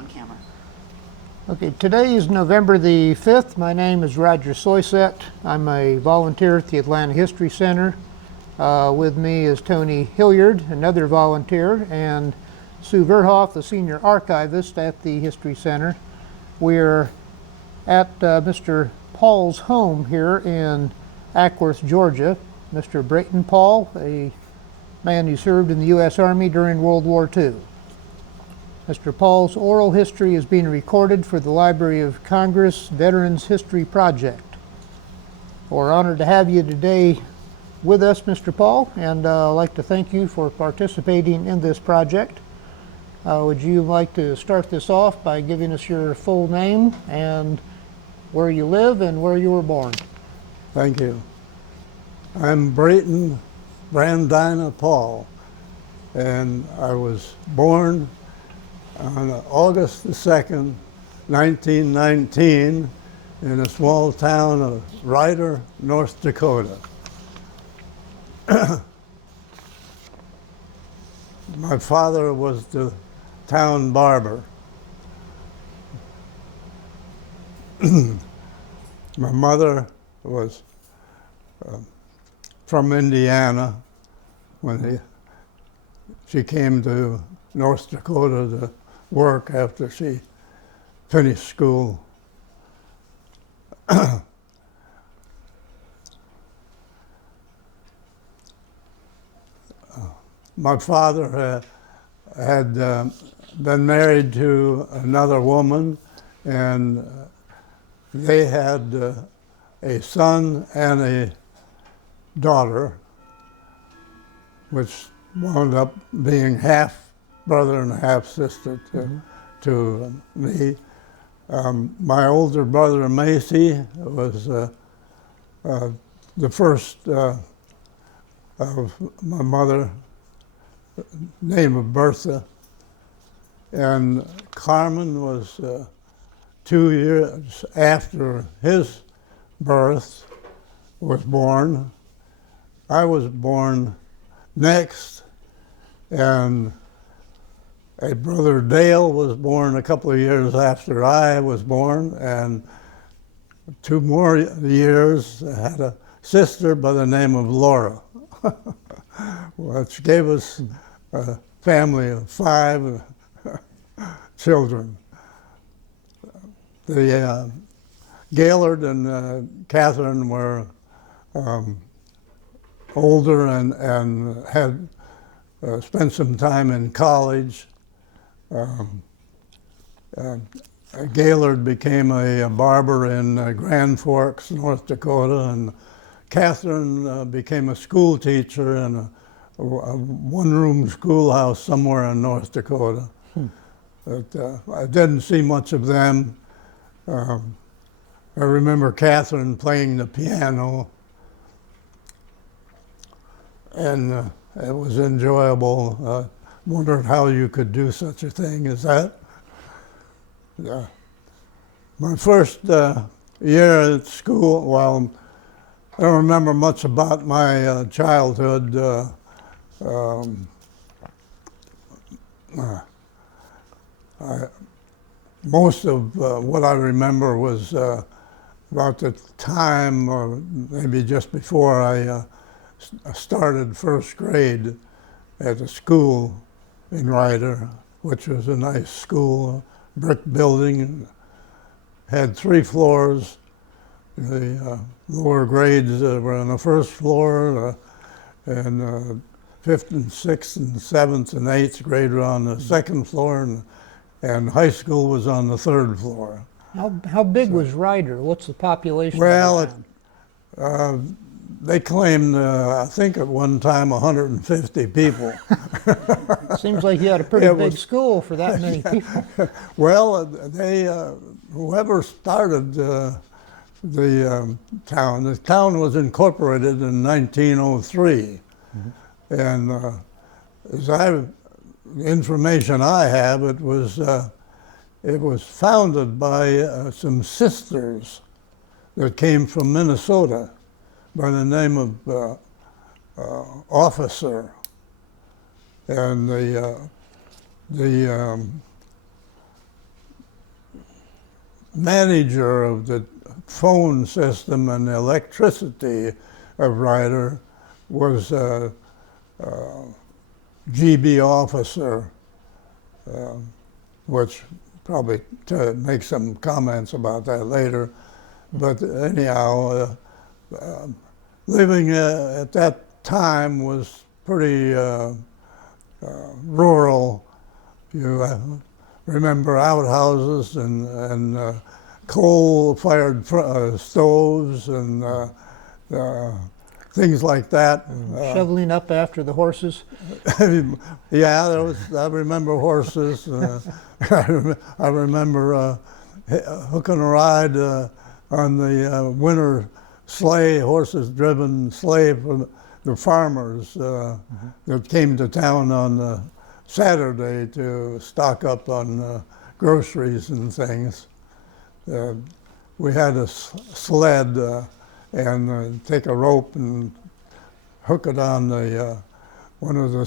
on camera. Okay, today is November the 5th. My name is Ryder. I'm a volunteer at the Atlanta History Center. With me is Tony Hilliard, another volunteer, and Sue Verhoff, the senior archivist at the History Center. We're at Mr. Paul's home here in Ackworth, Georgia. Mr. Brayton Paul, a man who served in the U.S. Army during World War II. Mr. Paul's oral history is being recorded for the Library of Congress Veterans History Project. We're honored to have you today with us, Mr. Paul, and I'd like to thank you for participating in this project. Would you like to start this off by giving us your full name and where you live and where you were born? Thank you. I'm Brayton Paul, and I was born on August the 2nd, 1919, in a small town of Ryder, North Dakota. My father was the town barber. My mother was from Indiana when she came to North Dakota to work after she finished school. My father had been married to another woman, and they had a son and a daughter, which wound up being half brother and half sister to me. My older brother Macy was the first of my mother, name of Bertha, and Carmen was 2 years after his birth was born. I was born next, and a brother Dale was born a couple of years after I was born, and 2 more years I had a sister by the name of Laura, which gave us a family of 5 children. The Gaylord and Catherine were older and had spent some time in college. Gaylord became a barber in Grand Forks, North Dakota, and Catherine became a school teacher in a one-room schoolhouse somewhere in North Dakota. But I didn't see much of them. I remember Catherine playing the piano, and it was enjoyable. Wondered how you could do such a thing as that. My first year at school, well, I don't remember much about my childhood. Most of what I remember was about the time, or maybe just before I started first grade at a school in Ryder, which was a nice school, brick building, had 3 floors. The lower grades were on the first floor, and 5th and 6th and 7th and 8th grade were on the second floor, and high school was on the 3rd floor. How big was Ryder? What's the population? Well, they claimed, I think at one time, 150 people. Seems like you had a pretty big school for that many people. Well, they, whoever started the town was incorporated in 1903. And as the information I have, it was founded by some sisters that came from Minnesota by the name of Officer, and manager of the phone system and the electricity of Ryder was a GB officer, which probably make some comments about that later. But anyhow, living at that time was pretty rural. You remember outhouses and coal-fired stoves and things like that. Shoveling up after the horses. Yeah, I remember horses. I remember hooking a ride on the winter sleigh, horses-driven sleigh from the farmers that came to town on Saturday to stock up on groceries and things. We had a sled and take a rope and hook it on the one of the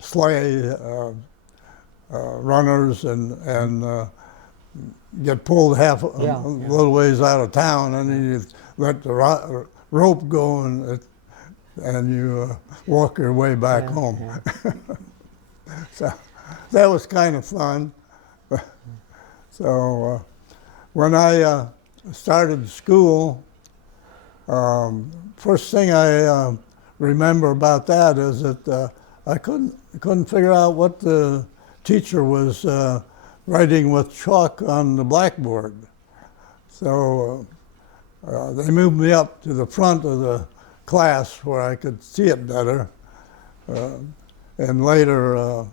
sleigh runners and get pulled a little ways out of town, and then you let the rope go and you walk your way back home. Yeah. So that was kind of fun. So when I started school, first thing I remember about that is that I couldn't figure out what the teacher was writing with chalk on the blackboard. So they moved me up to the front of the class where I could see it better. And later,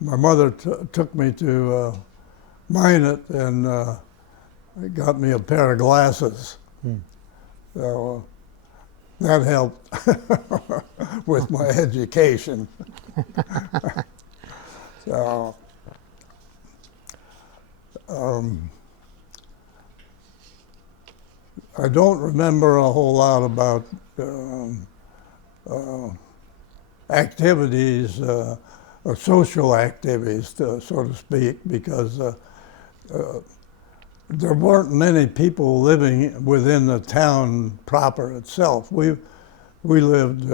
my mother took me to mine it and got me a pair of glasses. So that helped with my education. So I don't remember a whole lot about activities, or social activities, so to speak, because there weren't many people living within the town proper itself. We lived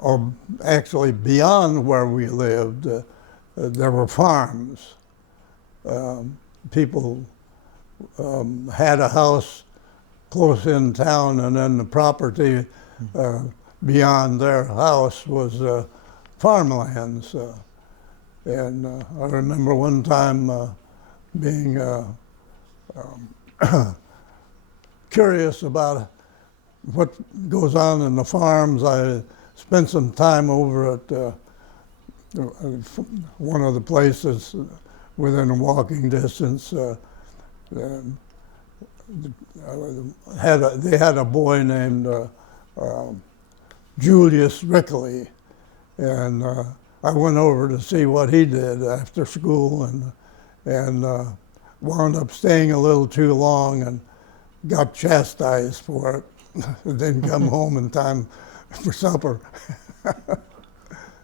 or actually beyond where we lived. There were farms. People had a house close in town, and then the property beyond their house was farmlands. And I remember one time being curious about what goes on in the farms. I spent some time over at one of the places within walking distance. They had a boy named Julius Rickley, and I went over to see what he did after school, and wound up staying a little too long and got chastised for it. Didn't come home in time for supper.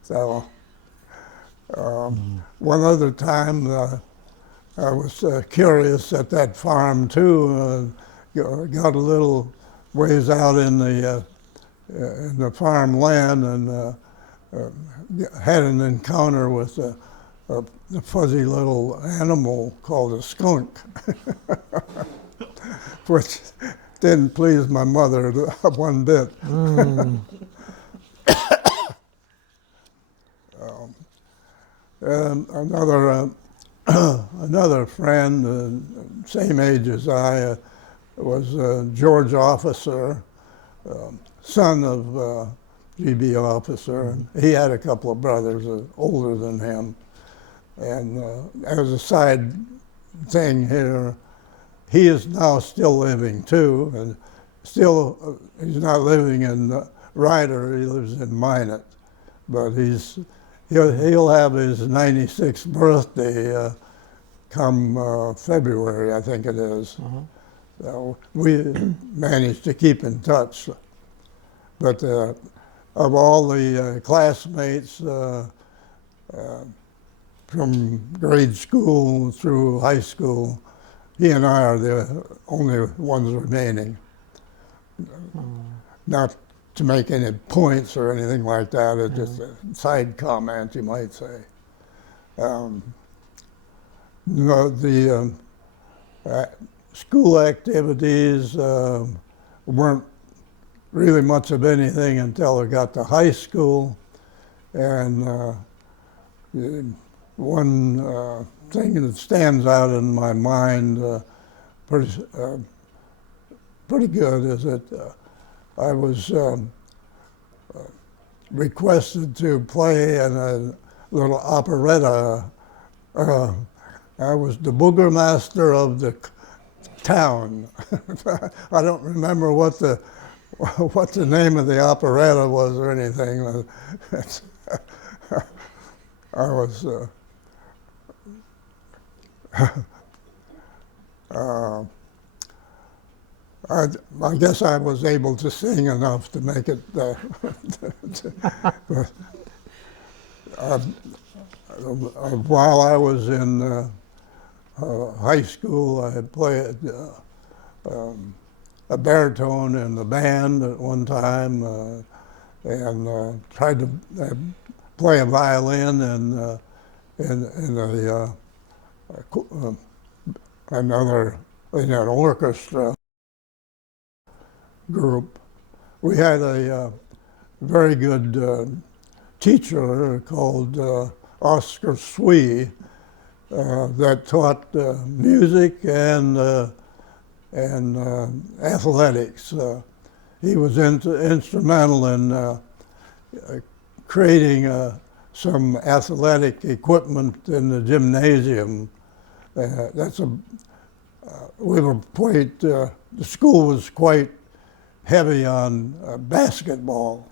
So one other time I was curious at that farm too. Got a little ways out in the farmland and had an encounter with a fuzzy little animal called a skunk, which didn't please my mother one bit. Another friend, same age as I, was a George officer, son of GB officer. He had a couple of brothers older than him. And as a side thing here, he is now still living too, and still he's not living in Ryder. He lives in Minot, but he'll have his 96th birthday come February, I think it is. So we managed to keep in touch. But of all the classmates, from grade school through high school. He and I are the only ones remaining. Not to make any points or anything like that, it's just a side comment, you might say. The school activities weren't really much of anything until I got to high school. And one thing that stands out in my mind pretty good is that I was requested to play in a little operetta. I was the boogermaster of the town. I don't remember what the name of the operetta was or anything. I was I guess I was able to sing enough to make it. While I was in high school, I had played a baritone in the band at one time, and tried to play a violin in an orchestra group. We had a very good teacher called Oscar Swee that taught music and athletics. He was instrumental in creating some athletic equipment in the gymnasium. We were quite, the school was quite heavy on basketball.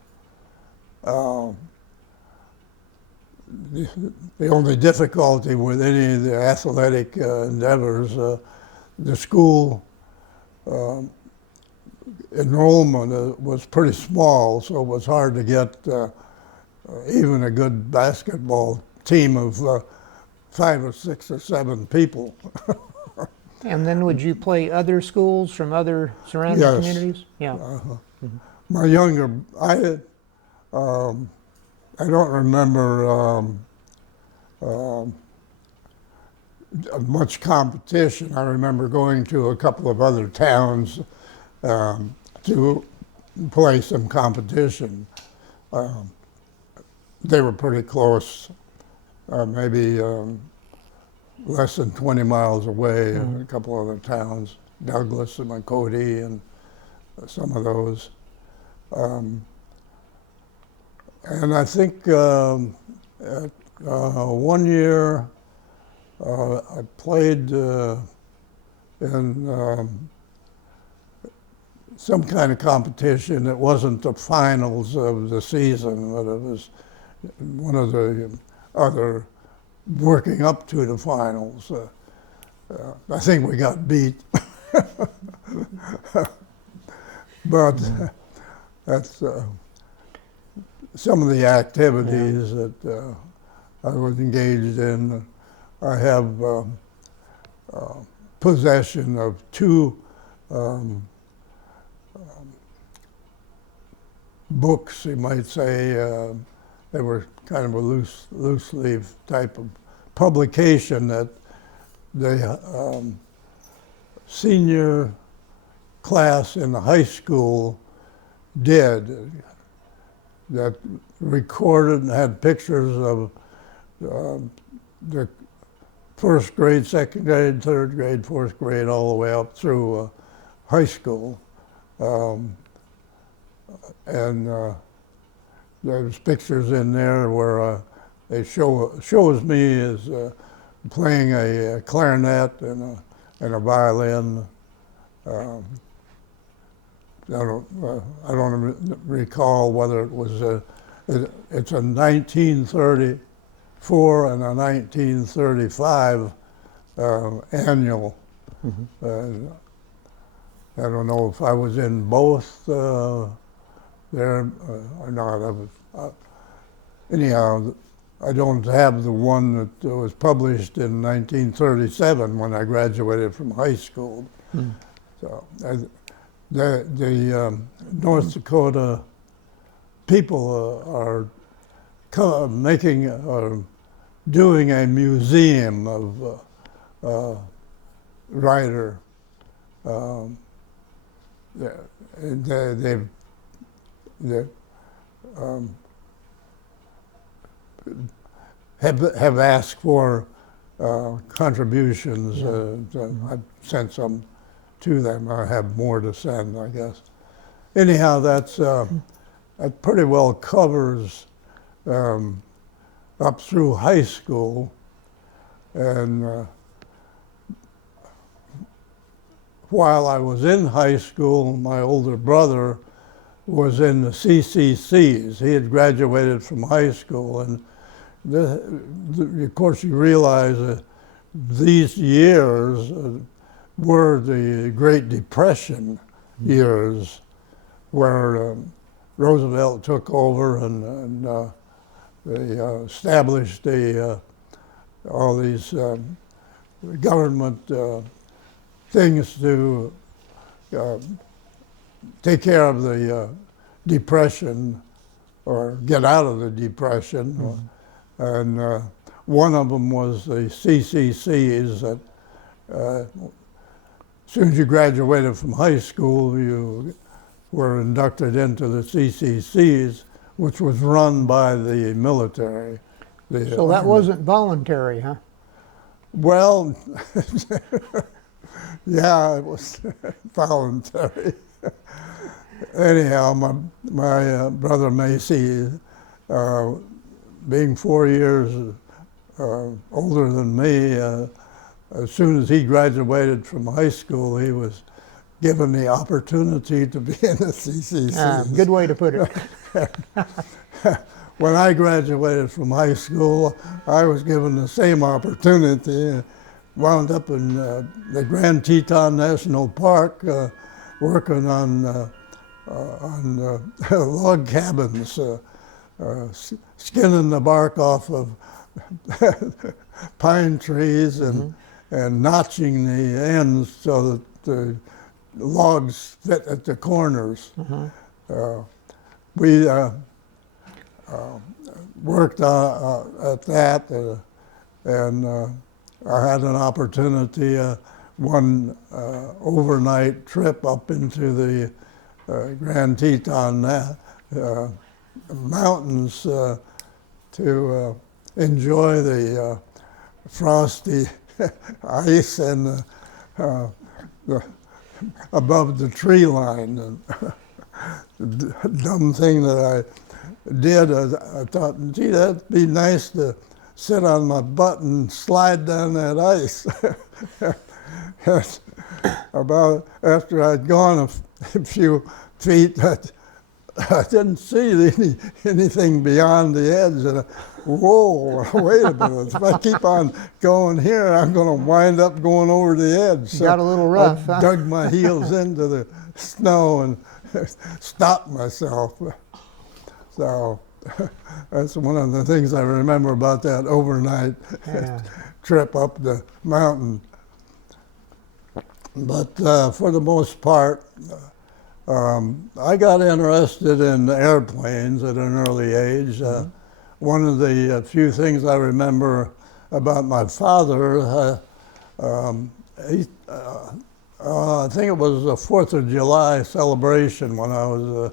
The only difficulty with any of the athletic endeavors, the school enrollment was pretty small, so it was hard to get even a good basketball team of 5 or 6 or 7 people. And then would you play other schools from other surrounding Yes. communities? Yeah. My younger, I don't remember much competition. I remember going to a couple of other towns to play some competition. They were pretty close, maybe less than 20 miles away, in a couple other towns, Douglas and Makoti and some of those. And I think one year I played in some kind of competition. It wasn't the finals of the season, but it was one of the other working up to the finals. I think we got beat. But that's some of the activities that I was engaged in. I have possession of 2 books, you might say. They were kind of a loose leaf type of publication that the senior class in the high school did, that recorded and had pictures of the first grade, second grade, third grade, fourth grade, all the way up through high school. And there's pictures in there where they shows me as playing a clarinet and a violin. I don't recall whether it was it's a 1934 and a 1935 annual. I don't know if I was in both there or not. Anyhow, I don't have the one that was published in 1937 when I graduated from high school. So the North Dakota people are doing a museum of Ryder. They've have asked for contributions. I've sent some to them. I have more to send, I guess. Anyhow, that pretty well covers up through high school. And while I was in high school, my older brother was in the CCCs. He had graduated from high school, and of course you realize these years were the Great Depression years, where Roosevelt took over and they established all these government things to take care of the Depression or get out of the Depression. And one of them was the CCCs that as soon as you graduated from high school, you were inducted into the CCCs, which was run by the military. So that wasn't voluntary, huh? Well, yeah, it was voluntary. Anyhow, my brother Macy, being 4 years older than me, as soon as he graduated from high school, he was given the opportunity to be in the CCC. Good way to put it. When I graduated from high school, I was given the same opportunity. Wound up in the Grand Teton National Park working on log cabins, skinning the bark off of pine trees and notching the ends so that the logs fit at the corners. We worked at that, and I had an opportunity, one overnight trip up into the Grand Teton mountains to enjoy the frosty ice and above the tree line. And the dumb thing that I did, I thought, gee, that'd be nice to sit on my butt and slide down that ice. About after I'd gone a few feet, I didn't see anything beyond the edge. And whoa, wait a minute. If I keep on going here, I'm going to wind up going over the edge. So got a little rough, I dug my heels into the snow and stopped myself. So that's one of the things I remember about that overnight trip up the mountain. But for the most part, I got interested in airplanes at an early age. One of the few things I remember about my father, I think it was the 4th of July celebration when I was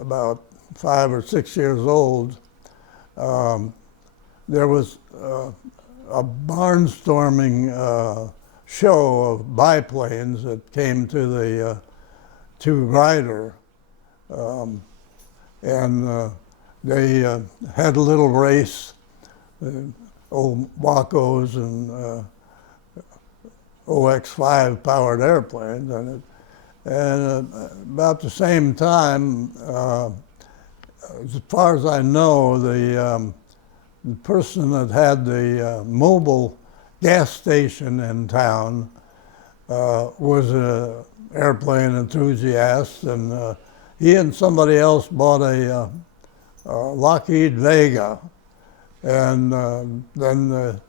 about 5 or 6 years old. There was a barnstorming show of biplanes that came to Ryder, and they had a little race, old Wacos and OX-5 powered airplanes, and about the same time, as far as I know, the person that had the mobile gas station in town was an airplane enthusiast, and he and somebody else bought a Lockheed Vega, And then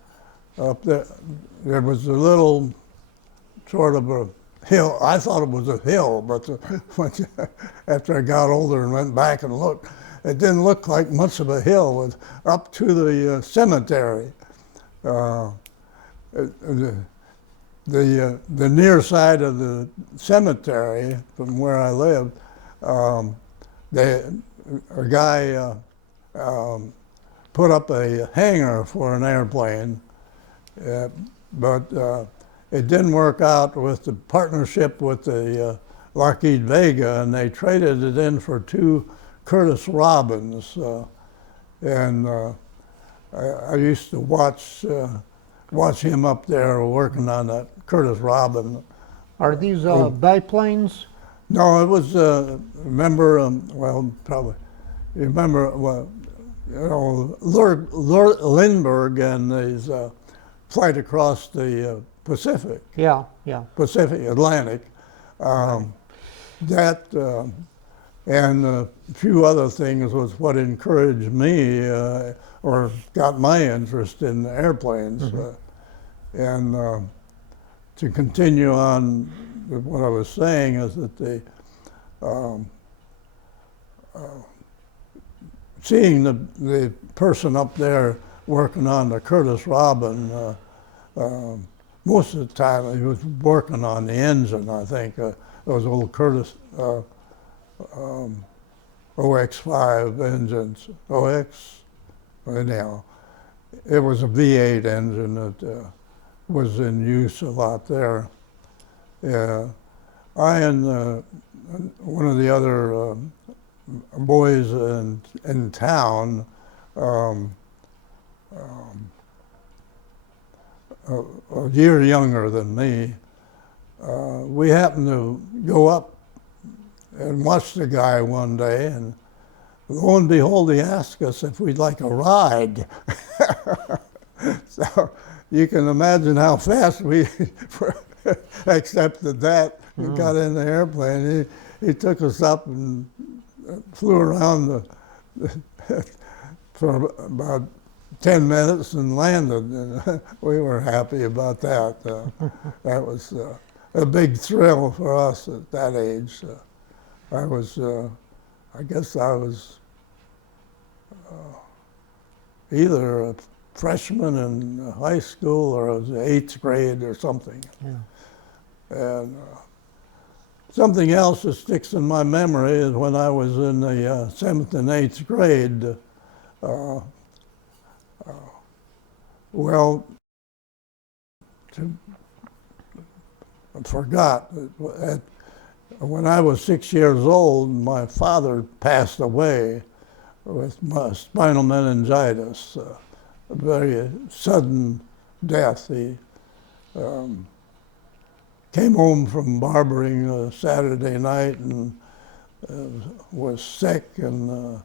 up there was a little sort of a hill. I thought it was a hill, but after I got older and went back and looked, it didn't look like much of a hill. It was up to the cemetery. The near side of the cemetery from where I lived, a guy put up a hangar for an airplane, but it didn't work out with the partnership with the Lockheed Vega, and they traded it in for 2 Curtiss Robins. And I used to watch him up there working on that Curtiss Robin. Are these biplanes? No, it was, remember, well, probably, you remember, well, you know, Lindbergh and his flight across the Pacific. Yeah, yeah. Pacific, Atlantic. That and a few other things was what encouraged me or got my interest in airplanes. And to continue on with what I was saying is that the seeing the person up there working on the Curtiss Robin, most of the time he was working on the engine, I think. Those old Curtiss OX5 engines. Anyhow, it was a V8 engine that was in use a lot there. I and one of the other boys in town, a year younger than me, we happened to go up and watch the guy one day, and lo and behold, he asked us if we'd like a ride. So you can imagine how fast we accepted that. We got in the airplane. He took us up and flew around for about 10 minutes and landed, and we were happy about that. That was a big thrill for us at that age. I guess I was either a freshman in high school or I was in 8th grade or something. Yeah. And something else that sticks in my memory is when I was in the 7th and 8th grade. Well, I forgot. When I was 6 years old, my father passed away with spinal meningitis, a very sudden death. He came home from barbering Saturday night and was sick, and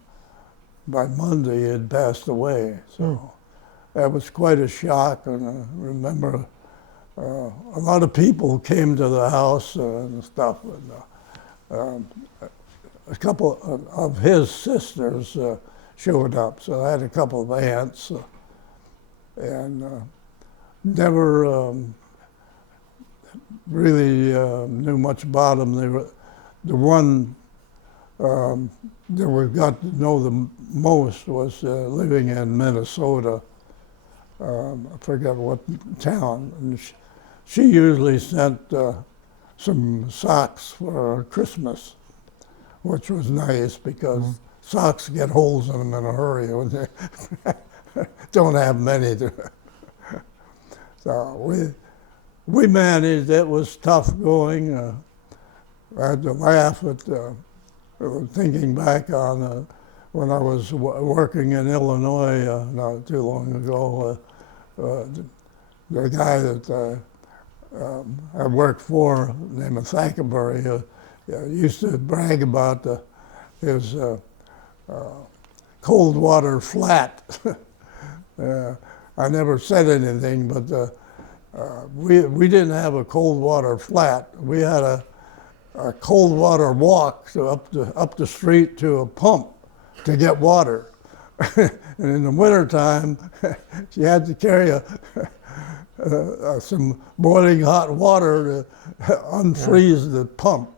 by Monday he had passed away. So that was quite a shock, and I remember a lot of people came to the house and stuff. And, a couple of his sisters showed up, so I had a couple of aunts, and never really knew much about them. They were the one that we got to know the most was living in Minnesota. I forget what town. And she usually sent some socks for Christmas, which was nice because socks get holes in them in a hurry when they don't have many. So we managed. It was tough going. I had to laugh at thinking back on when I was working in Illinois not too long ago. The guy that I worked for, named Thackerbury, used to brag about his cold water flat. I never said anything, but we didn't have a cold water flat. We had a cold water walk up the street to a pump to get water. and in the wintertime, she had to carry some boiling hot water to unfreeze the pump.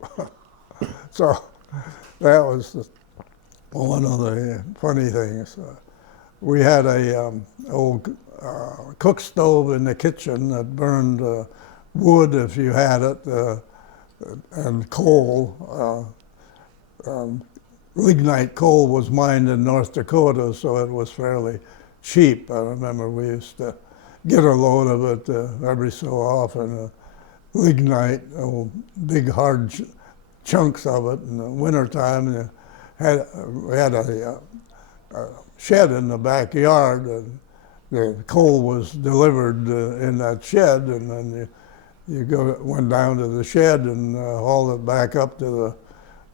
So that was one of the funny things. We had a old cook stove in the kitchen that burned wood if you had it, and coal. Lignite coal was mined in North Dakota, so it was fairly cheap. I remember we used to get a load of it every so often. Lignite, big hard chunks of it in the wintertime. We had a shed in the backyard, and the coal was delivered in that shed, and then you went down to the shed and hauled it back up to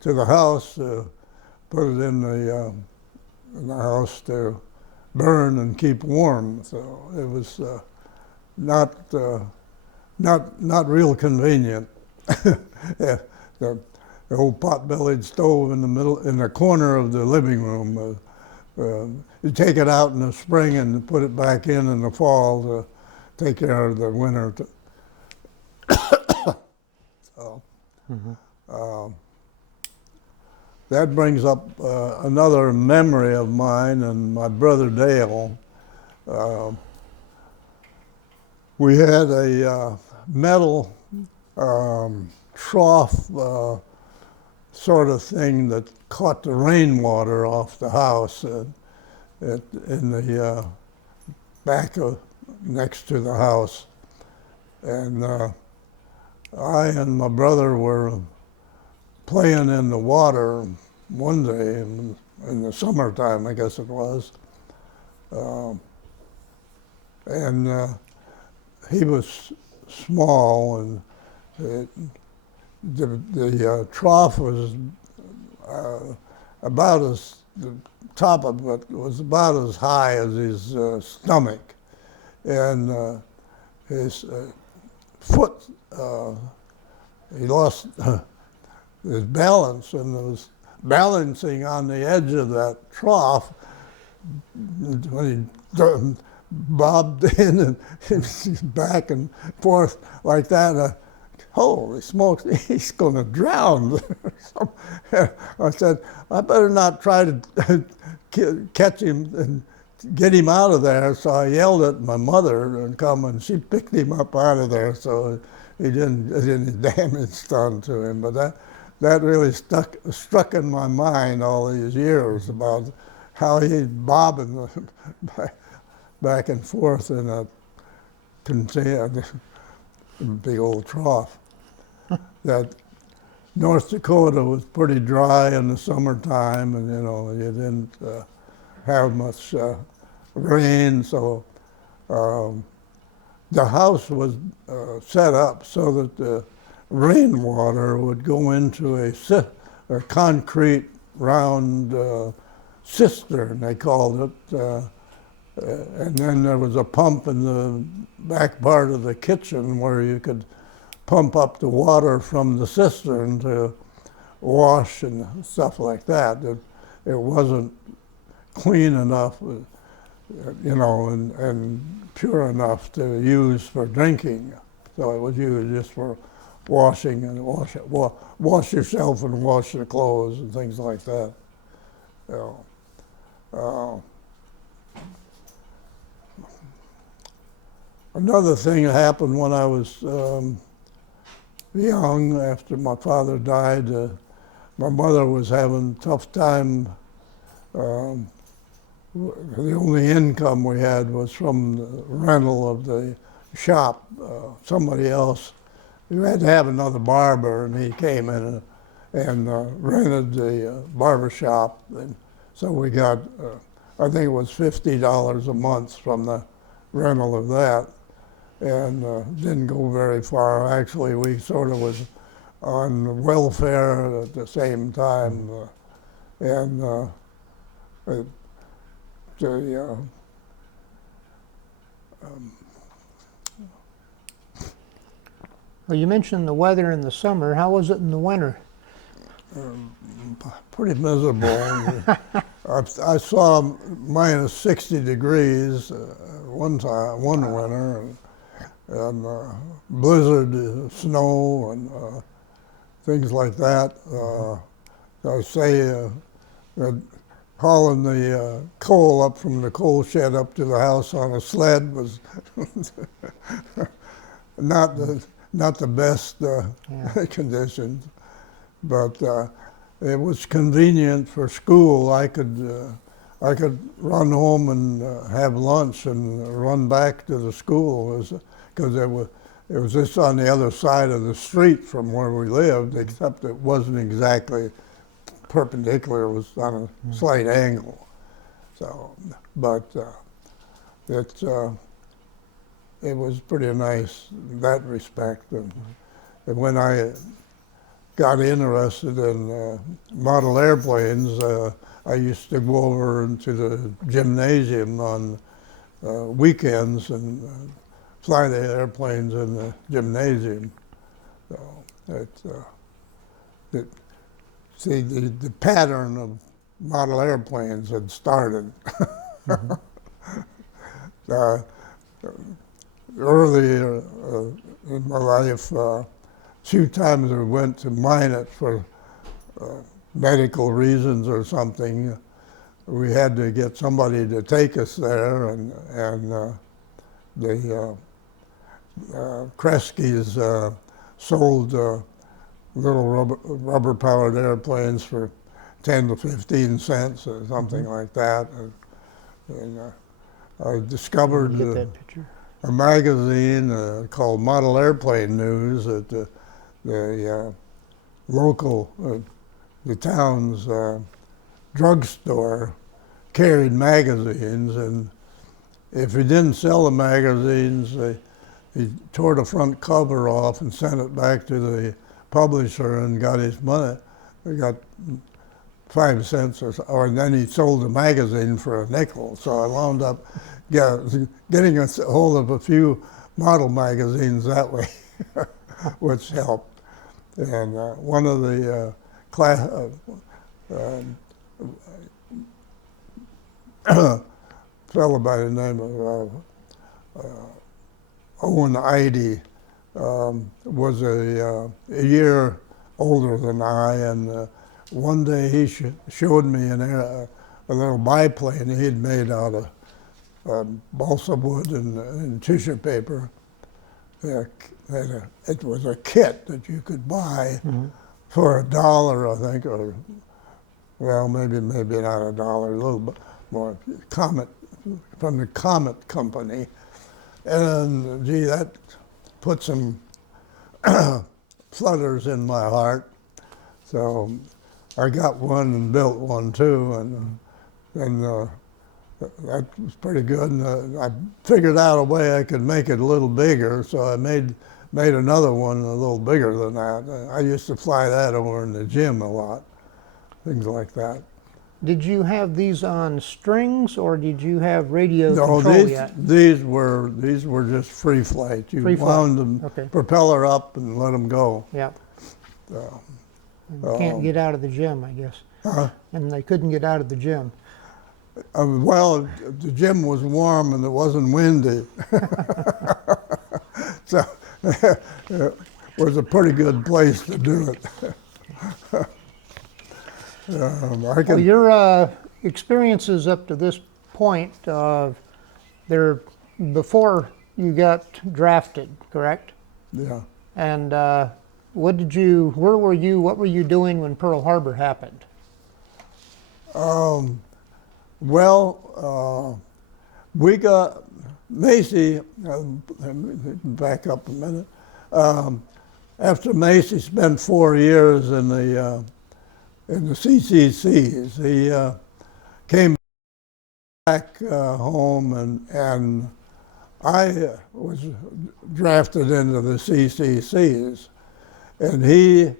the house, put it in the house to burn and keep warm. So it was not real convenient. Yeah, the old pot-bellied stove in the corner of the living room. You take it out in the spring and put it back in the fall to take care of the winter. So, that brings up another memory of mine and my brother Dale. We had a metal trough sort of thing that caught the rainwater off the house in the back of next to the house. And I and my brother were playing in the water one day in the summertime, I guess it was. And he was small, and the trough was the top of it was about as high as his stomach, and his foot, he lost his balance and was balancing on the edge of that trough when he bobbed in and back and forth like that. Holy smokes, he's going to drown. I said, I better not try to catch him and get him out of there. So I yelled at my mother and come, and she picked him up out of there so he didn't get any damage done to him. But that really struck in my mind all these years about how he'd bobbing back and forth in a container, big old trough. That North Dakota was pretty dry in the summertime, and you didn't have much rain, so the house was set up so that the rainwater would go into a concrete round cistern, they called it, and then there was a pump in the back part of the kitchen where you could pump up the water from the cistern to wash and stuff like that. It wasn't clean enough, and pure enough to use for drinking. So it was used just for washing and wash yourself and wash your clothes and things like that. Another thing that happened when I was young, after my father died, my mother was having a tough time. The only income we had was from the rental of the shop. Somebody else, you had to have another barber, and he came in and rented the barber shop. And so we got, I think it was $50 a month from the rental of that. And didn't go very far. Actually, we sort of was on welfare at the same time, and Well, you mentioned the weather in the summer. How was it in the winter? Pretty miserable. I saw minus 60 degrees one time, one winter, and blizzard, snow, and things like that. I say that hauling the coal up from the coal shed up to the house on a sled was not the best conditions, but it was convenient for school. I could run home and have lunch and run back to the school, because it was just on the other side of the street from where we lived, except it wasn't exactly perpendicular. It was on a slight angle. So, but it was pretty nice in that respect. And when I got interested in model airplanes, I used to go over into the gymnasium on weekends and fly the airplanes in the gymnasium. So see, the pattern of model airplanes had started. Earlier in my life, a few times I went to mine it for medical reasons or something. We had to get somebody to take us there, and the Kresge's sold little rubber-powered airplanes for 10 to 15 cents or something like that. And I discovered Get that picture. a magazine called Model Airplane News at the local, the town's drugstore carried magazines, and if he didn't sell the magazines, he tore the front cover off and sent it back to the publisher and got his money. He got 5 cents and then he sold the magazine for a nickel. So I wound up getting a hold of a few model magazines that way, which helped. And one of the fellow by the name of Owen Idy was a year older than I, and one day he showed me a little biplane he'd made out of balsa wood and tissue paper. It was a kit that you could buy for $1, I think, or well, maybe not $1, a little bit more. Comet, from the Comet Company, and gee, that put some flutters in my heart. So I got one and built one too, and that was pretty good. And I figured out a way I could make it a little bigger, so I made another one a little bigger than that. I used to fly that over in the gym a lot, things like that. Did you have these on strings, or did you have radio No, control yet? these were just free flight. You wound the propeller up and let them go. Yep. So, Can't get out of the gym, I guess. And they couldn't get out of the gym. Well, the gym was warm and it wasn't windy. So it was a pretty good place to do it. Well, your experiences up to this point, they're before you got drafted, correct? Yeah. And where were you, what were you doing when Pearl Harbor happened? We got Macy, back up a minute. After Macy spent 4 years in the CCCs, he came back home, and I was drafted into the CCCs, and he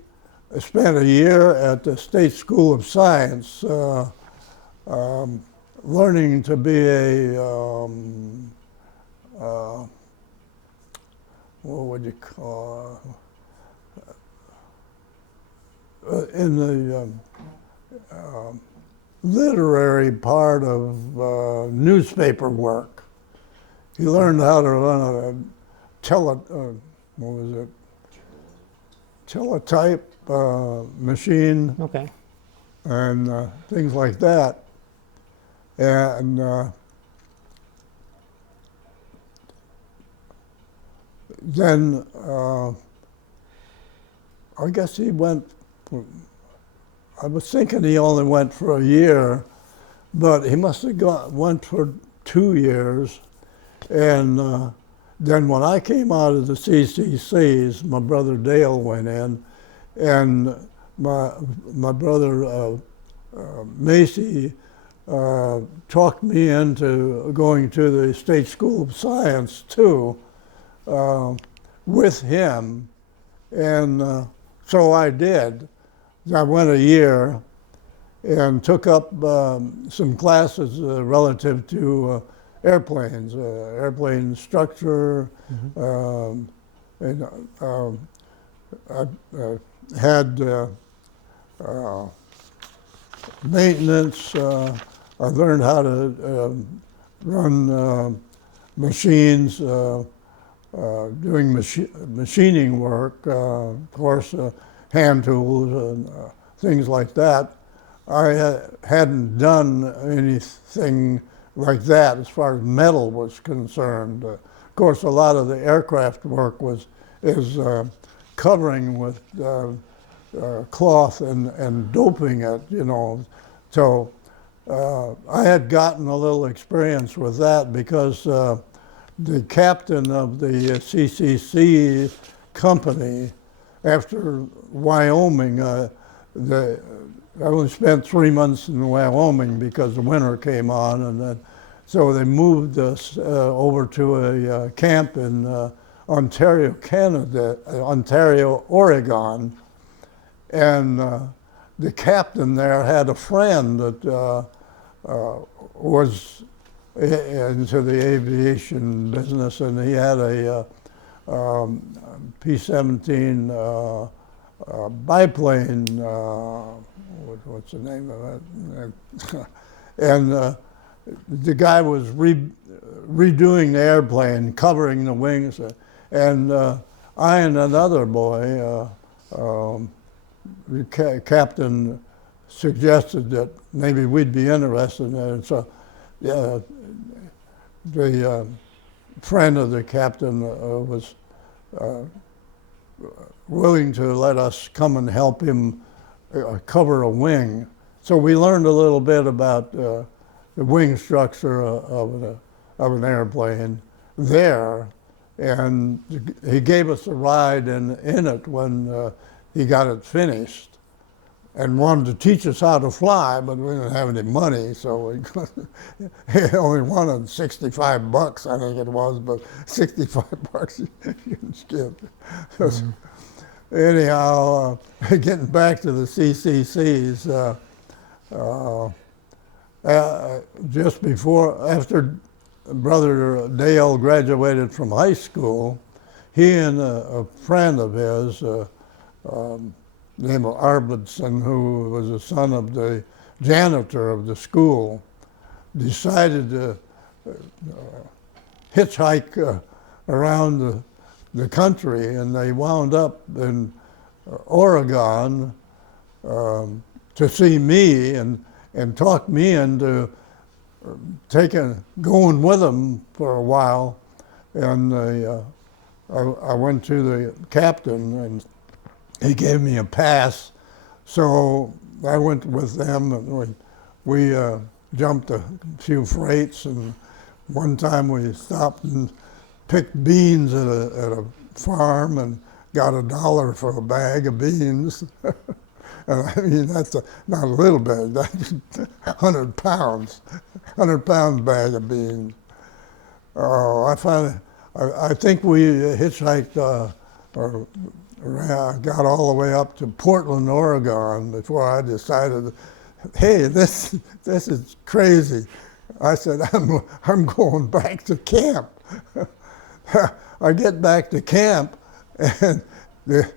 spent a year at the State School of Science learning to be a, what would you call, in the literary part of newspaper work. He learned how to run a teletype machine Okay. and things like that. And then I guess he went, I was thinking he only went for a year, but he must have went for 2 years. And then when I came out of the CCCs, my brother Dale went in, and my brother Macy talked me into going to the State School of Science too, with him. And so I did. I went a year and took up some classes relative to airplanes, airplane structure, and I had maintenance. I learned how to run machines, doing machining work, of course, hand tools and things like that. I hadn't done anything like that as far as metal was concerned. Of course, a lot of the aircraft work is covering with cloth and doping it, you know. So I had gotten a little experience with that because the captain of the CCC company, after Wyoming, I only spent 3 months in Wyoming because the winter came on, and then, so they moved us over to a camp in Ontario, Canada, Ontario, Oregon, and the captain there had a friend that was into the aviation business, and he had a P-17 biplane, what's the name of it? And the guy was redoing the airplane, covering the wings, and I and another boy, the captain suggested that maybe we'd be interested in it. And so the friend of the captain was willing to let us come and help him cover a wing. So we learned a little bit about the wing structure of an airplane there, and he gave us a ride in it when he got it finished, and wanted to teach us how to fly, but we didn't have any money, so he only wanted $65, I think it was, but $65 you can skip. Mm-hmm. Anyhow, getting back to the CCCs, just after Brother Dale graduated from high school, he and a friend of his, named Arvidson, who was the son of the janitor of the school, decided to hitchhike around the country, and they wound up in Oregon to see me and talk me into going with them for a while. And I went to the captain, and he gave me a pass, so I went with them, and we jumped a few freights, and one time we stopped and picked beans at a farm and got $1 for a bag of beans. And I mean, that's not a little bag, that's 100 pounds, 100-pound bag of beans. I think we hitchhiked or got all the way up to Portland, Oregon before I decided, hey, this is crazy. I said, I'm going back to camp. I get back to camp, and the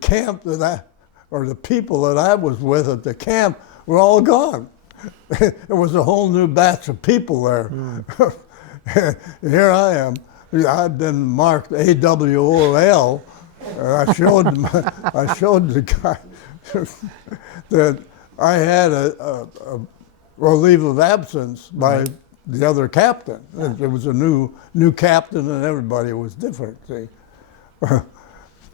camp the people that I was with at the camp were all gone. it was a whole new batch of people there. Here I am. I've been marked AWOL. I showed the guy that I had a leave of absence by the other captain. There was a new captain, and everybody was different. See,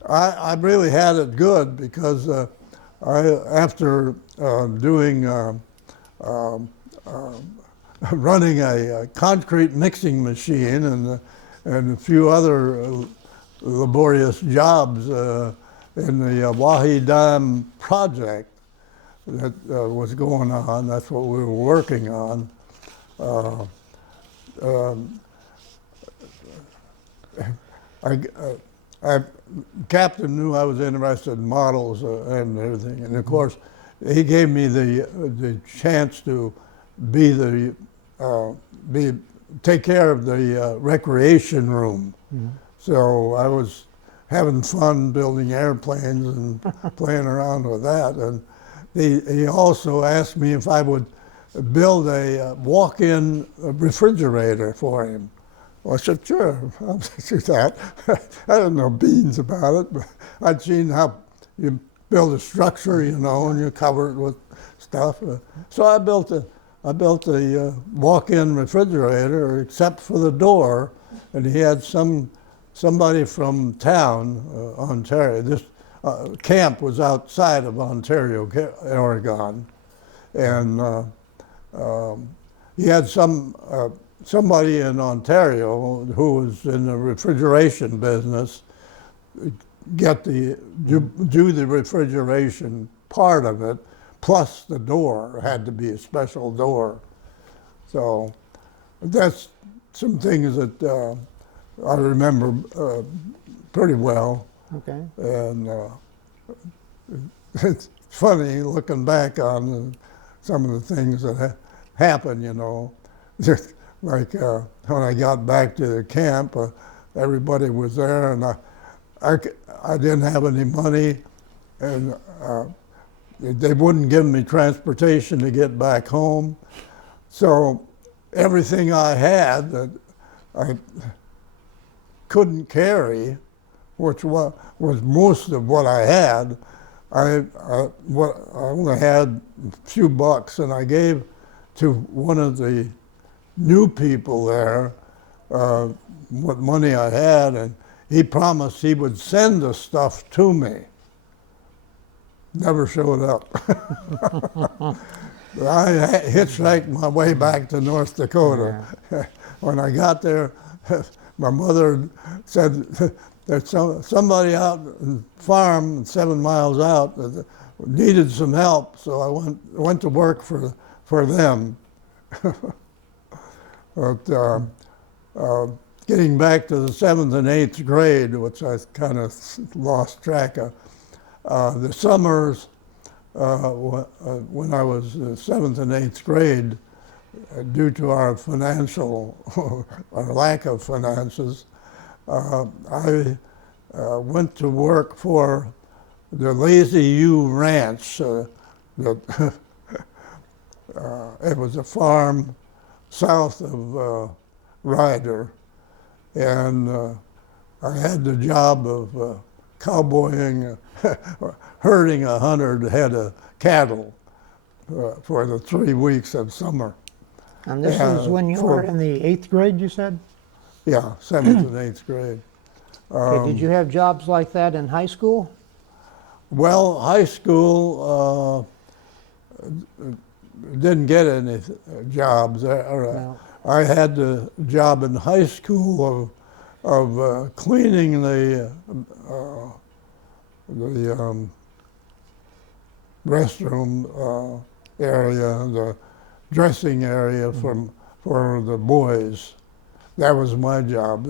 I really had it good because after doing running a concrete mixing machine and a few other laborious jobs in the Wahi Dam project that was going on. That's what we were working on. Captain knew I was interested in models and everything, and of course, he gave me the chance to take care of the recreation room. Mm-hmm. So I was having fun building airplanes and playing around with that. And he also asked me if I would build a walk-in refrigerator for him. Well, I said, sure, I'll do that. I didn't know beans about it, but I'd seen how you build a structure, you know, and you cover it with stuff. So I built a walk-in refrigerator, except for the door, and he had somebody from town, Ontario. This camp was outside of Ontario, Oregon, and he had somebody in Ontario who was in the refrigeration business do the refrigeration part of it, plus the door had to be a special door. So that's some things that I remember pretty well. Okay. And it's funny looking back on some of the things that happened, you know. Just like when I got back to the camp, everybody was there, and I didn't have any money, and they wouldn't give me transportation to get back home. So everything I had that I couldn't carry, which was most of what I had, I only had a few bucks, and I gave to one of the new people there what money I had, and he promised he would send the stuff to me. Never showed up. I hitchhiked my way back to North Dakota. Yeah. When I got there, my mother said, there's somebody out on the farm 7 miles out that needed some help, so I went to work for them. But getting back to the 7th and 8th grade, which I kind of lost track of, the summers when I was 7th and 8th grade, due to our our lack of finances, I went to work for the Lazy U Ranch. It was a farm south of Ryder, and I had the job of cowboying, herding 100 head of cattle for the 3 weeks of summer. And this was when you were in the 8th grade, you said? Yeah, 7th and 8th grade. Okay, did you have jobs like that in high school? Well, high school didn't get any jobs. No. I had the job in high school of cleaning the restroom area, the dressing area for the boys. That was my job.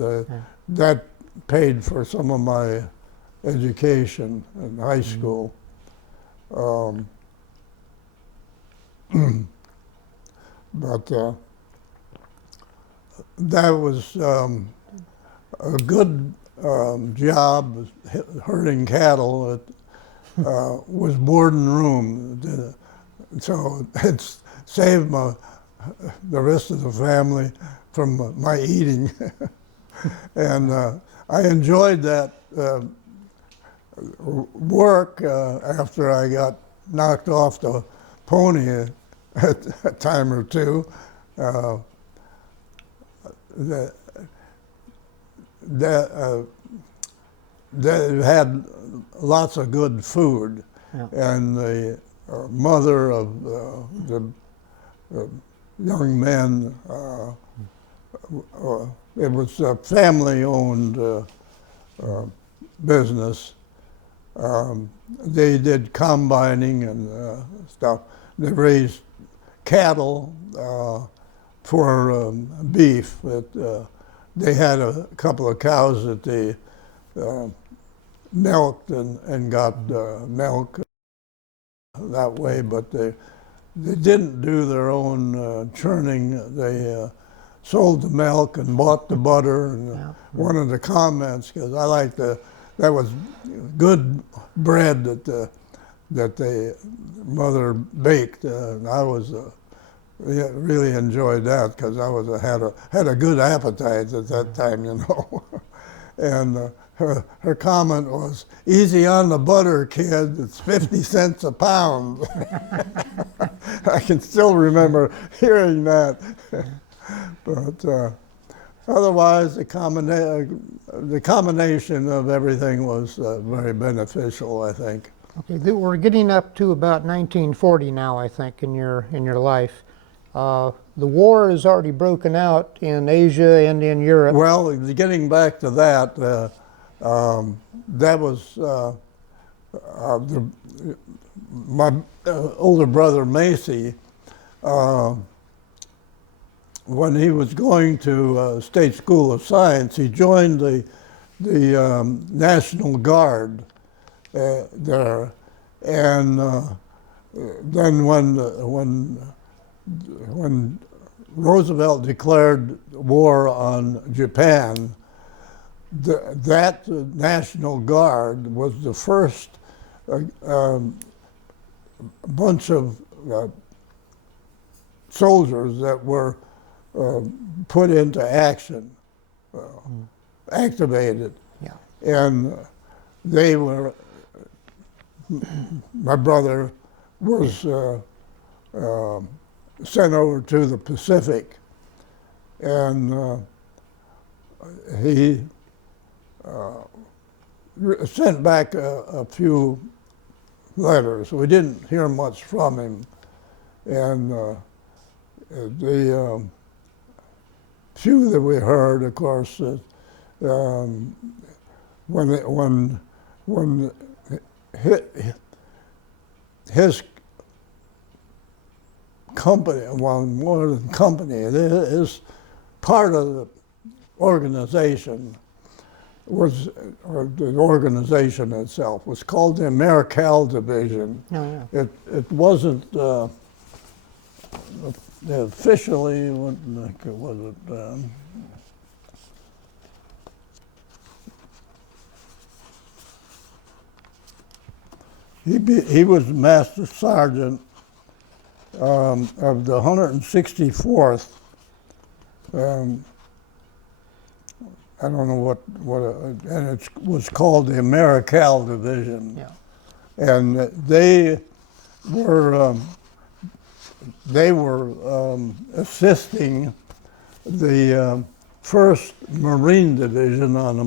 That paid for some of my education in high school. But that was a good job, herding cattle. It was board and room. So it's save the rest of the family from my eating. And I enjoyed that work after I got knocked off the pony a time or two. They had lots of good food, Yeah. and the mother of the young men, it was a family-owned business. They did combining and stuff. They raised cattle for beef. They had a couple of cows that they milked and got milk that way, but they didn't do their own churning. They sold the milk and bought the butter. And Yeah. one of the comments, because I like that was good bread that the mother baked. And I was really enjoyed that because I had a good appetite at that time, you know. And her comment was, "Easy on the butter, kid. It's 50 cents a pound." I can still remember hearing that. But otherwise, the combination of everything was very beneficial, I think. Okay, we're getting up to about 1940 now, I think, in your life. The war has already broken out in Asia and in Europe. Well, getting back to that, that was my older brother Macy. When he was going to State School of Science, he joined the National Guard there, and then when Roosevelt declared war on Japan, that National Guard was the first bunch of soldiers that were put into action, activated. Yeah. And they were, my brother was sent over to the Pacific, and he sent back a few letters. We didn't hear much from him, and the few that we heard, of course, when his company, well, more than company, his part of the organization was, or the organization itself was called the Americal Division. Oh, yeah. It wasn't officially, what was it? He was Master Sergeant of the 164th. I don't know and it was called the Americal Division. Yeah. And they were assisting the First Marine Division on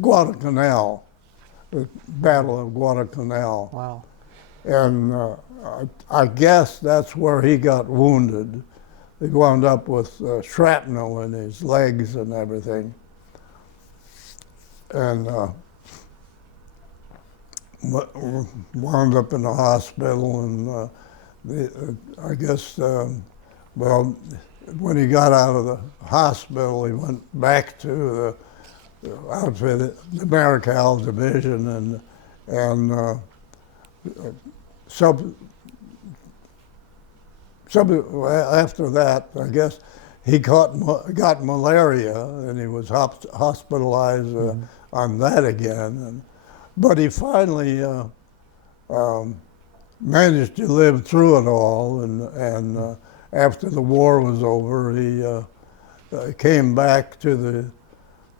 Guadalcanal, the Battle of Guadalcanal. Wow. And I guess that's where he got wounded. He wound up with shrapnel in his legs and everything. And wound up in the hospital, and I guess, well, when he got out of the hospital, he went back to the outfit, the Americal Division, and after that, I guess, he got malaria, and he was hospitalized on that again. But he finally managed to live through it all, and after the war was over, he came back to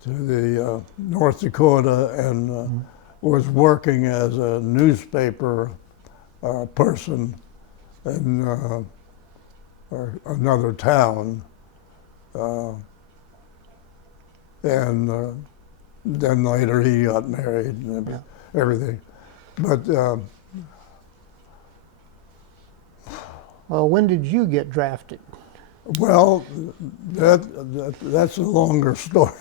the North Dakota and was working as a newspaper person in another town, and then later he got married and everything. But when did you get drafted? well, that's a longer story.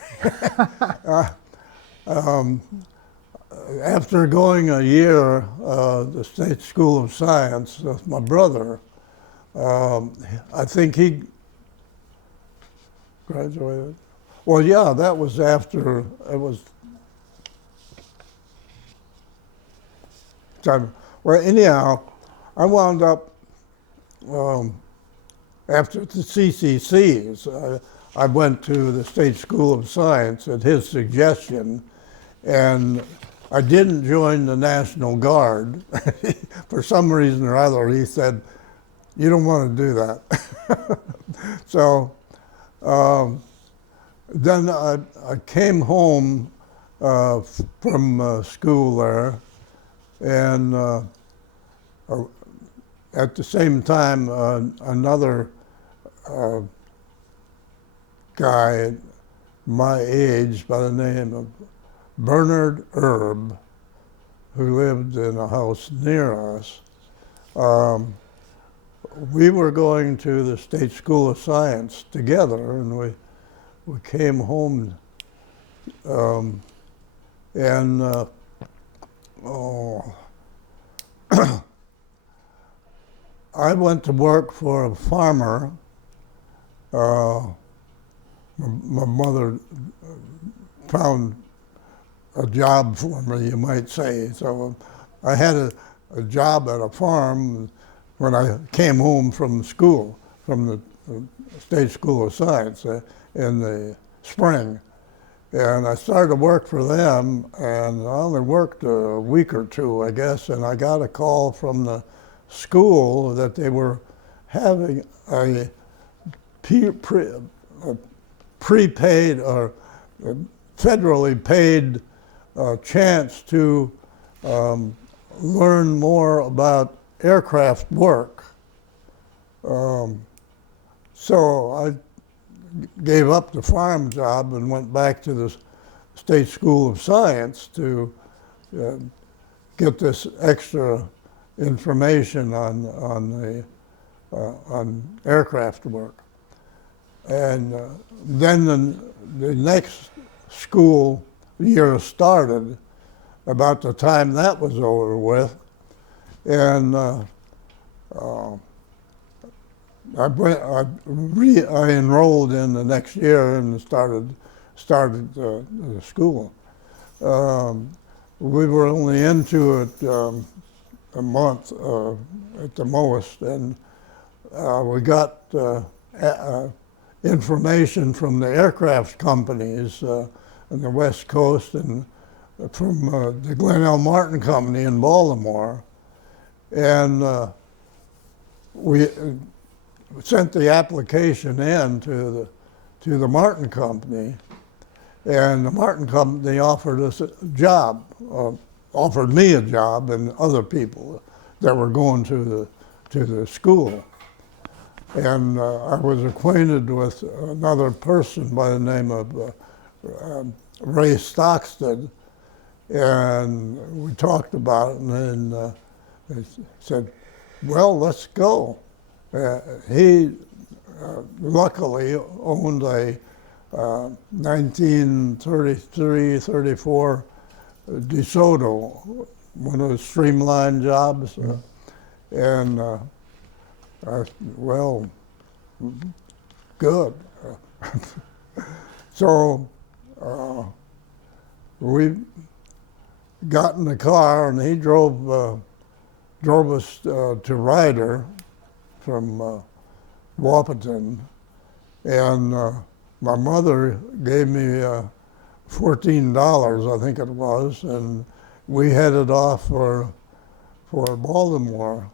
After going a year the State School of Science with my brother, I think he graduated. Well, yeah, that was after it was time. Well, anyhow, I wound up after the CCCs. I went to the State School of Science at his suggestion, and I didn't join the National Guard. For some reason or other, he said, "You don't want to do that." So then I came home from school there, and at the same time, another guy my age by the name of Bernard Erb, who lived in a house near us, we were going to the State School of Science together, and we came home, and I went to work for a farmer. My mother found a job for me, you might say. So I had a job at a farm when I came home from school, from the State School of Science in the spring. And I started to work for them, and I only worked a week or two, I guess, and I got a call from the school that they were having a prepaid or federally paid chance to learn more about aircraft work. So I gave up the farm job and went back to the State School of Science to get this extra information on aircraft work. And then the next school year started about the time that was over with, and I enrolled in the next year and started the school. We were only into it a month at the most, and we got information from the aircraft companies on the West Coast and from the Glenn L. Martin Company in Baltimore, and we sent the application in to the Martin Company, and the Martin Company offered us a job, offered me a job and other people that were going to the school. And I was acquainted with another person by the name of Ray Stockstead, and we talked about it, and then they said, well, let's go. He luckily owned a 1933-34 DeSoto, one of those streamlined jobs, and well, good. So we got in the car, and he drove us to Ryder from Wahpeton, and my mother gave me $14, I think it was, and we headed off for for Baltimore.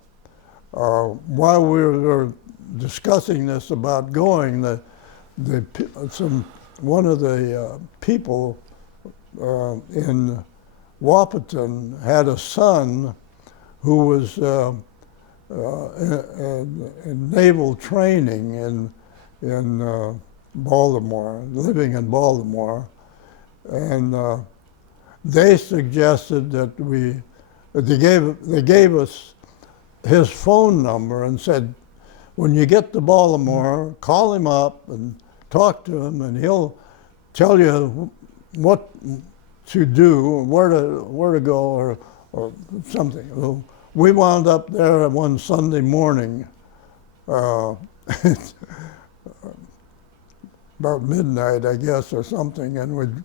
While we were discussing this about going, one of the people in Wahpeton had a son who was in naval training in Baltimore, living in Baltimore, and they suggested that they gave us his phone number and said, when you get to Baltimore, call him up and talk to him, and he'll tell you what to do, where to go, or something. Well, we wound up there one Sunday morning, about midnight, I guess, or something, and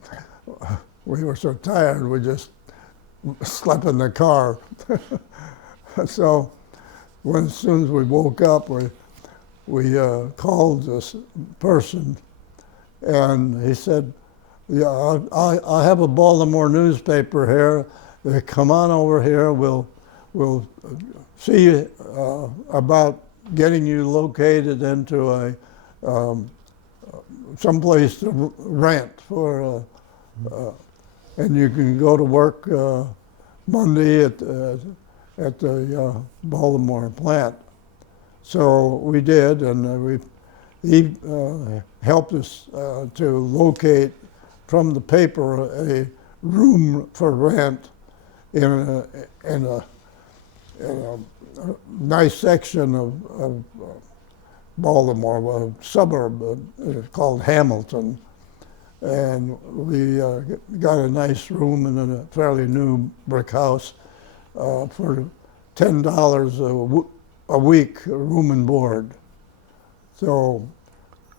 we were so tired we just slept in the car. So as soon as we woke up, we called this person, and he said, "Yeah, I have a Baltimore newspaper here. Come on over here. We'll see about getting you located into a someplace to rent for, and you can go to work Monday at the Baltimore plant." So we did, and he helped us to locate from the paper a room for rent in a nice section of Baltimore, a suburb called Hamilton. And we got a nice room in a fairly new brick house for $10 a week, room and board. So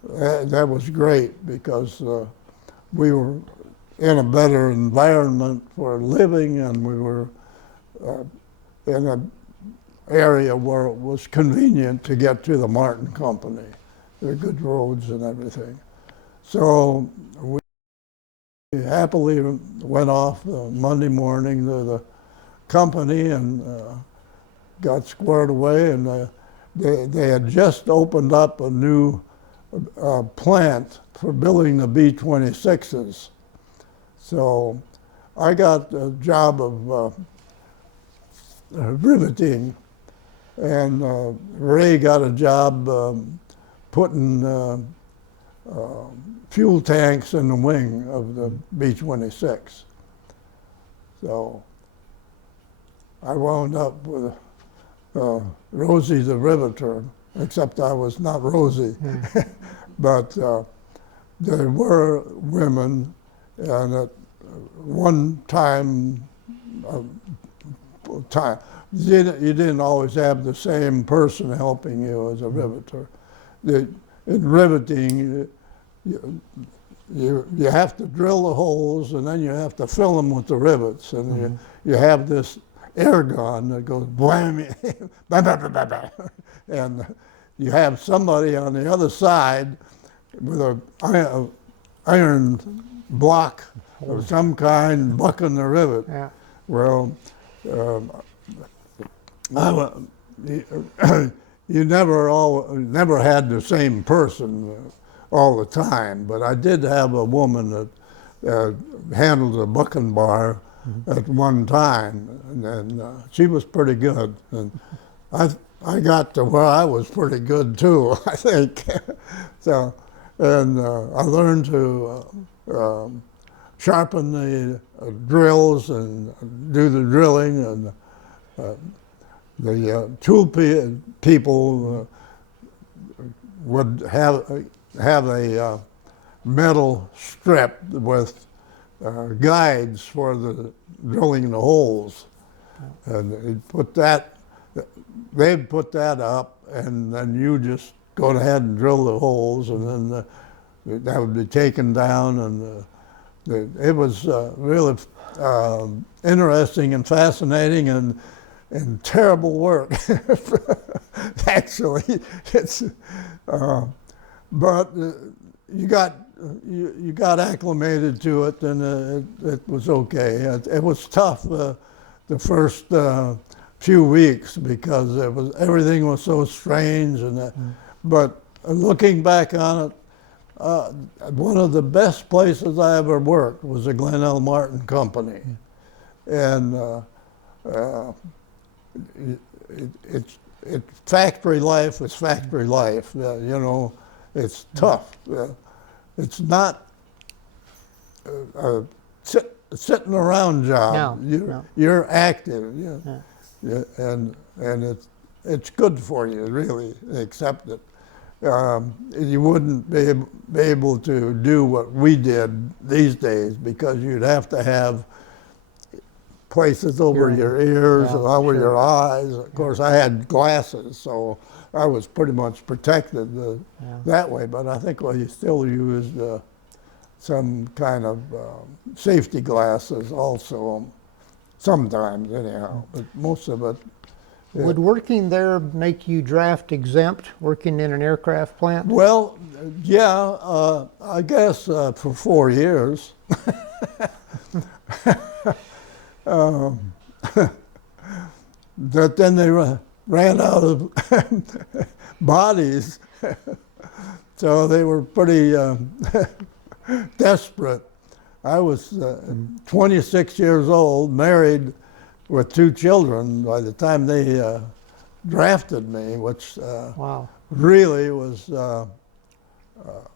that was great because we were in a better environment for living, and we were in an area where it was convenient to get to the Martin Company. There were good roads and everything. So we happily went off Monday morning to the company and got squared away, and they had just opened up a new plant for building the B-26s. So I got a job of riveting, and Ray got a job putting fuel tanks in the wing of the B-26. So I wound up with Rosie the Riveter, except I was not Rosie. But there were women, and at one time, you didn't always have the same person helping you as a riveter. In riveting, you have to drill the holes, and then you have to fill them with the rivets, and you have this air gun that goes blam, and you have somebody on the other side with a iron block of some kind bucking the rivet. Yeah. Well, you never had the same person all the time, but I did have a woman that handled the bucking bar at one time, and she was pretty good. And I got to where I was pretty good too, I think. So, and I learned to sharpen the drills and do the drilling, and the tool people would have a metal strip with guides for the drilling the holes, and they'd put that up, and then you just go ahead and drill the holes, and then that would be taken down, and it was really interesting and fascinating and terrible work. Actually, it's but you got acclimated to it, and it was okay. It was tough the first few weeks because everything was so strange. But looking back on it, one of the best places I ever worked was the Glen L. Martin Company, and factory life is factory life. You know, it's tough. It's not a sitting around job. You're active. And it's good for you, really, accept it. You wouldn't be able to do what we did these days because you'd have to have places over your ears and over your eyes. Of course, I had glasses, so I was pretty much protected that way, but I think you still used some kind of safety glasses also, sometimes anyhow, but most of it. Yeah. Would working there make you draft exempt, working in an aircraft plant? Well, yeah, I guess for 4 years. But then they ran out of bodies, so they were pretty desperate. I was 26 years old, married with 2 children by the time they drafted me, which really was,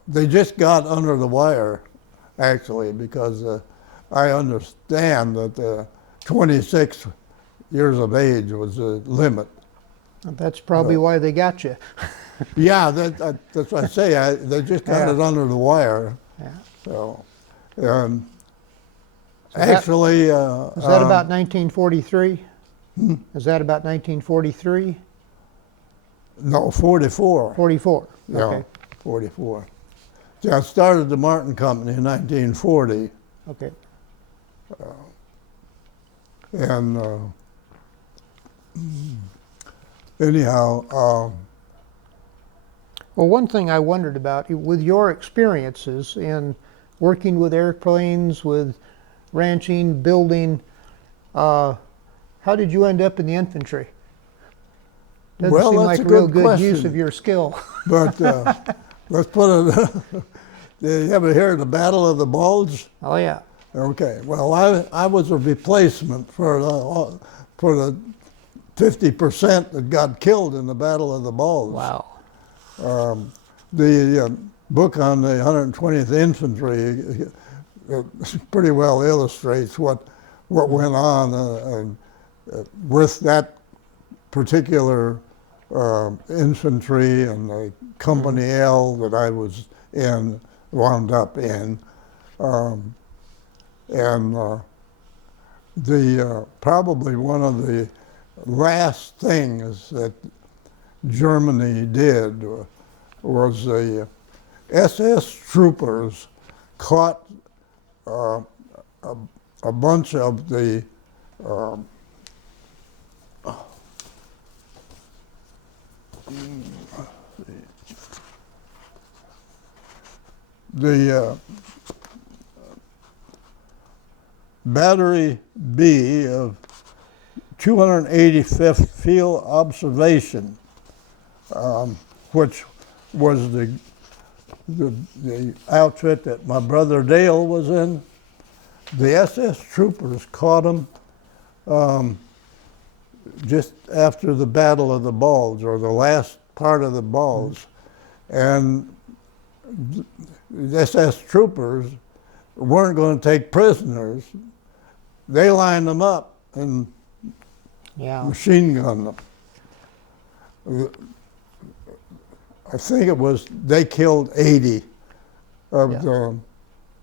they just got under the wire, actually, because I understand that 26 years of age was the limit. That's probably why they got you. Yeah, that's what I say. They just got it under the wire. Yeah. So, actually, is that about 1943? Is that about 1943? No, 44. 44. Yeah, Okay. 44. See, I started the Martin Company in 1940. Okay. And anyhow, well, one thing I wondered about, with your experiences in working with airplanes, with ranching, building, how did you end up in the infantry? Doesn't seem like a real good use of your skill. But let's put it, did you ever hear of the Battle of the Bulge? Oh, yeah. Okay, well, I was a replacement for the 50% that got killed in the Battle of the Bulge. Wow. The book on the 120th Infantry pretty well illustrates what went on with that particular infantry and the Company L that I was in, wound up in. Probably one of the last things that Germany did was the SS troopers caught a bunch of the Battery B of 285th Field Observation, which was the outfit that my brother Dale was in. The SS troopers caught them just after the Battle of the Bulge, or the last part of the Bulge. And the SS troopers weren't going to take prisoners. They lined them up and machine gunned them. I think they killed 80 of the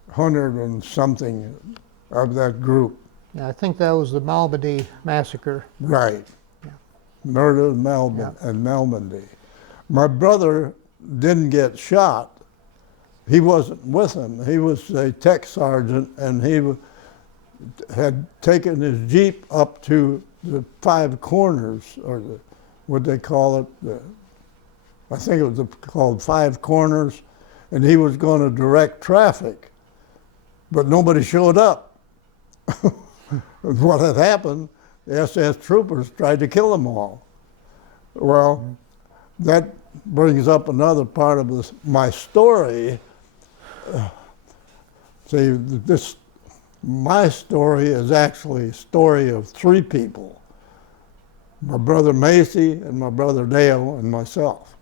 100 and something of that group. Yeah, I think that was the Malmedy Massacre. Right. Yeah. Murder of Malmedy. My brother didn't get shot. He wasn't with him. He was a tech sergeant, and he had taken his Jeep up to the Five Corners, or what they call it, I think it was called Five Corners, and he was going to direct traffic, but nobody showed up. What had happened the SS troopers tried to kill them all. Well, that brings up another part of my story. See, my story is actually a story of three people: my brother Macy and my brother Dale and myself.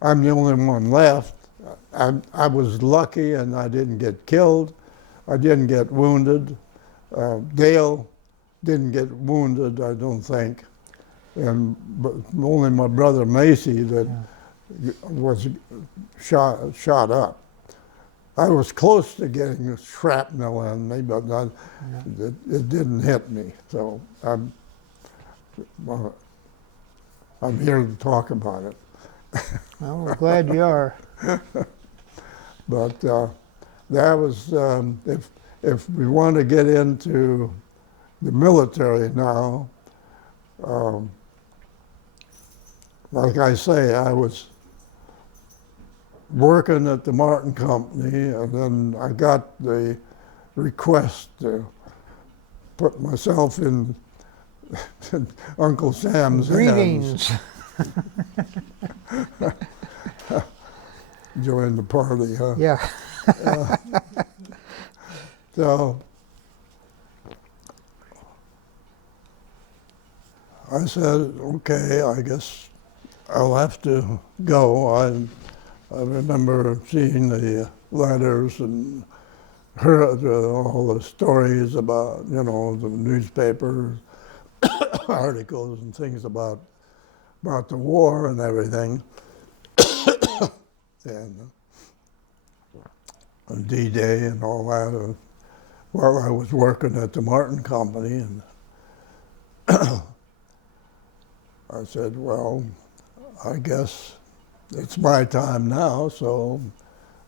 I'm the only one left. I was lucky and I didn't get killed. I didn't get wounded. Dale didn't get wounded, I don't think. But only my brother Macy that was shot up. I was close to getting shrapnel in me, but it didn't hit me. So I'm here to talk about it. Well, we're glad you are. But that was, if we want to get into the military now, like I say, I was working at the Martin Company, and then I got the request to put myself in Uncle Sam's Greetings. hands. Join the party, huh? Yeah. So I said, okay, I guess I'll have to go. I remember seeing the letters and heard all the stories about, you know, the newspaper articles and things about the war and everything. And D-Day and all that. While I was working at the Martin Company, and I said, well, I guess it's my time now, so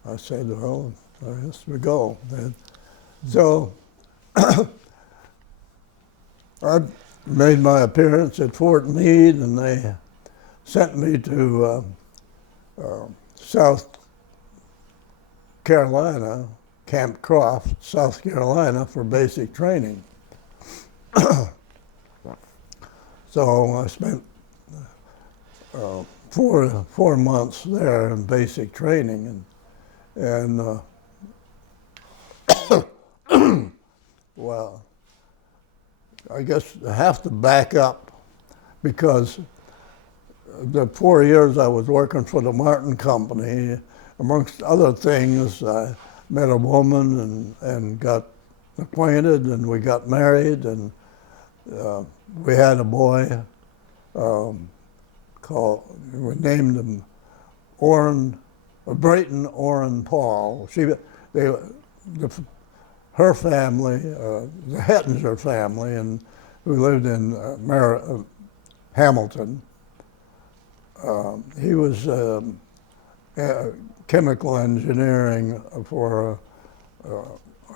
I said, well, I guess we go. And so I made my appearance at Fort Meade, and they sent me to South Carolina, Camp Croft, South Carolina, for basic training. So I spent 4 months there in basic training, and well, I guess I have to back up, because the 4 years I was working for the Martin Company, amongst other things, I met a woman and got acquainted, and we got married, and we had a boy we named him Brayton Paul. Her family, the Hettinger family, and who lived in Hamilton. He was chemical engineering for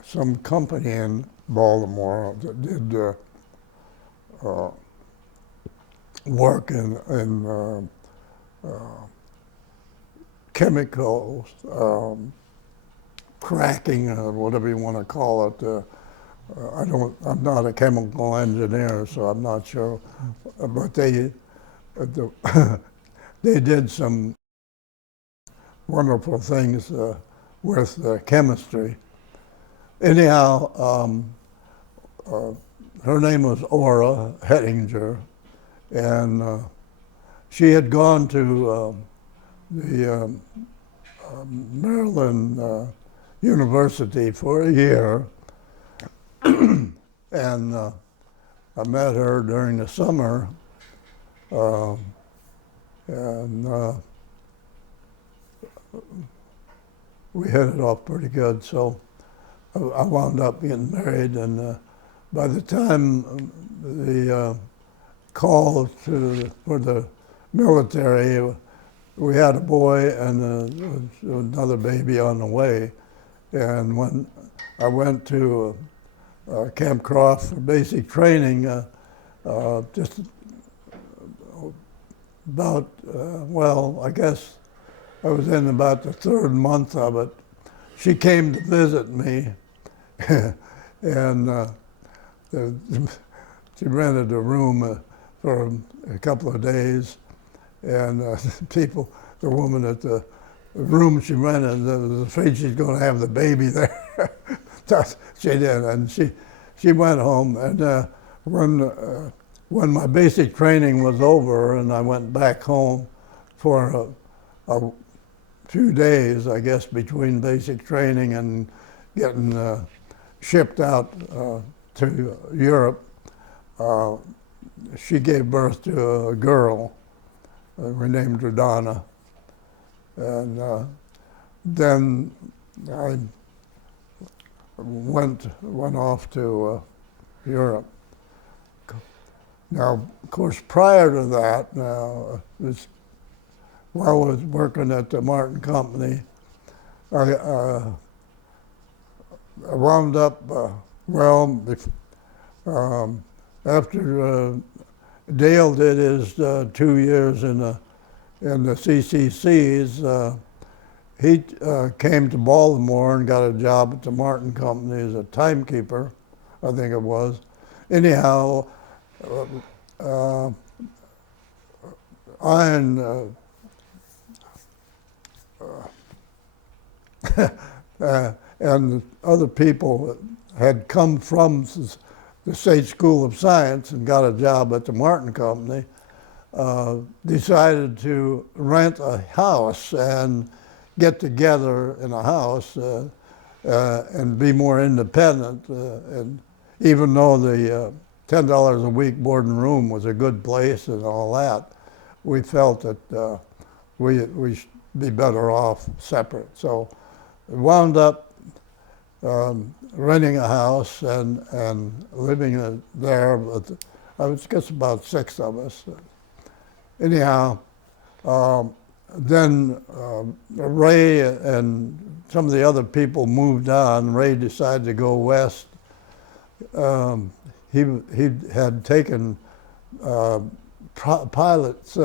some company in Baltimore that did work in chemicals, cracking, or whatever you want to call it. I'm not a chemical engineer, so I'm not sure. But they did some wonderful things with chemistry. Anyhow, her name was Ora Hettinger, and she had gone to the Maryland University for a year, and I met her during the summer, and we hit it off pretty good. So I wound up getting married, and by the time the call for the military, we had a boy and another baby on the way. And when I went to Camp Croft for basic training, just about, well, I guess I was in about the 3rd month of it. She came to visit me, and she rented a room for a couple of days, and the woman at the room she rented was afraid she's going to have the baby there. So she did, and she went home. And when my basic training was over and I went back home for a few days, I guess, between basic training and getting shipped out to Europe, she gave birth to a girl. We named her Donna. And then I went off to Europe. Now, of course, prior to that, while I was working at the Martin Company, I wound up, after Dale did his 2 years in the CCCs, he came to Baltimore and got a job at the Martin Company as a timekeeper, I think it was. Anyhow, I and and other people had come from the State School of Science and got a job at the Martin Company, decided to rent a house and get together in a house and be more independent. And even though the $10 a week board and room was a good place and all that, we felt that we should be better off separate. So we wound up renting a house and living there. I was just about 6 of us. Anyhow, then Ray and some of the other people moved on. Ray decided to go west. He had taken pilot's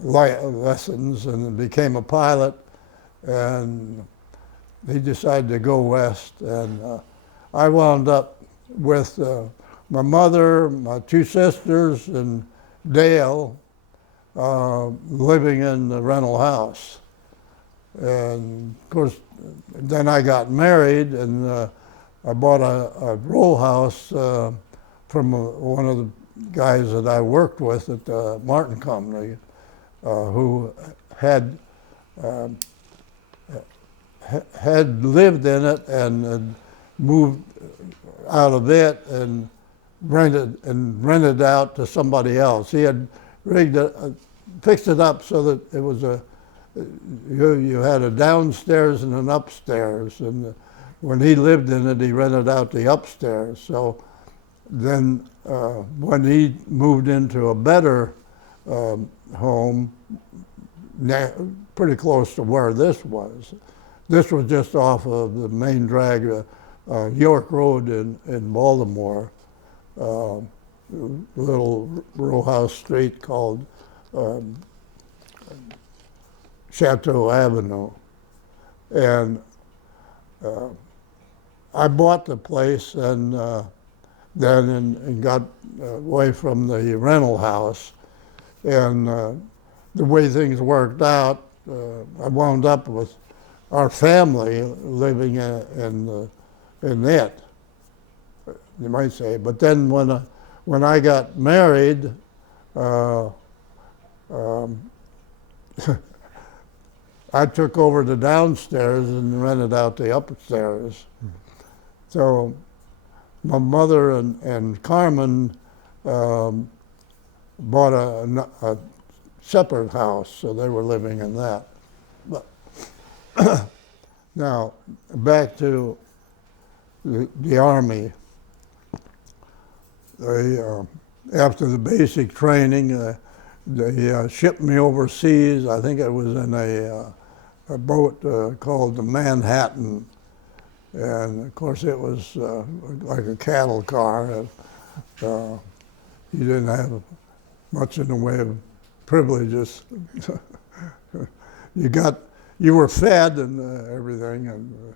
lessons and became a pilot, and he decided to go west. And I wound up with my mother, my 2 sisters, and Dale living in the rental house. And of course, then I got married, and I bought a row house from one of the guys that I worked with at the Martin Company, who had lived in it and had moved out of it and rented out to somebody else. He had rigged it, fixed it up so that it was you had a downstairs and an upstairs, and when he lived in it, he rented out the upstairs. So then when he moved into a better home, pretty close to where this was just off of the main drag, York Road in Baltimore, little row house street called Chateau Avenue. And I bought the place and then got away from the rental house. And the way things worked out, I wound up with our family living in it, you might say. But then when I got married, I took over the downstairs and rented out the upstairs. So my mother and Carmen bought a separate house, so they were living in that. But now, back to the Army. After the basic training, they shipped me overseas. I think it was in a boat called the Manhattan. And of course it was like a cattle car. You didn't have much in the way of privileges. You were fed and everything, and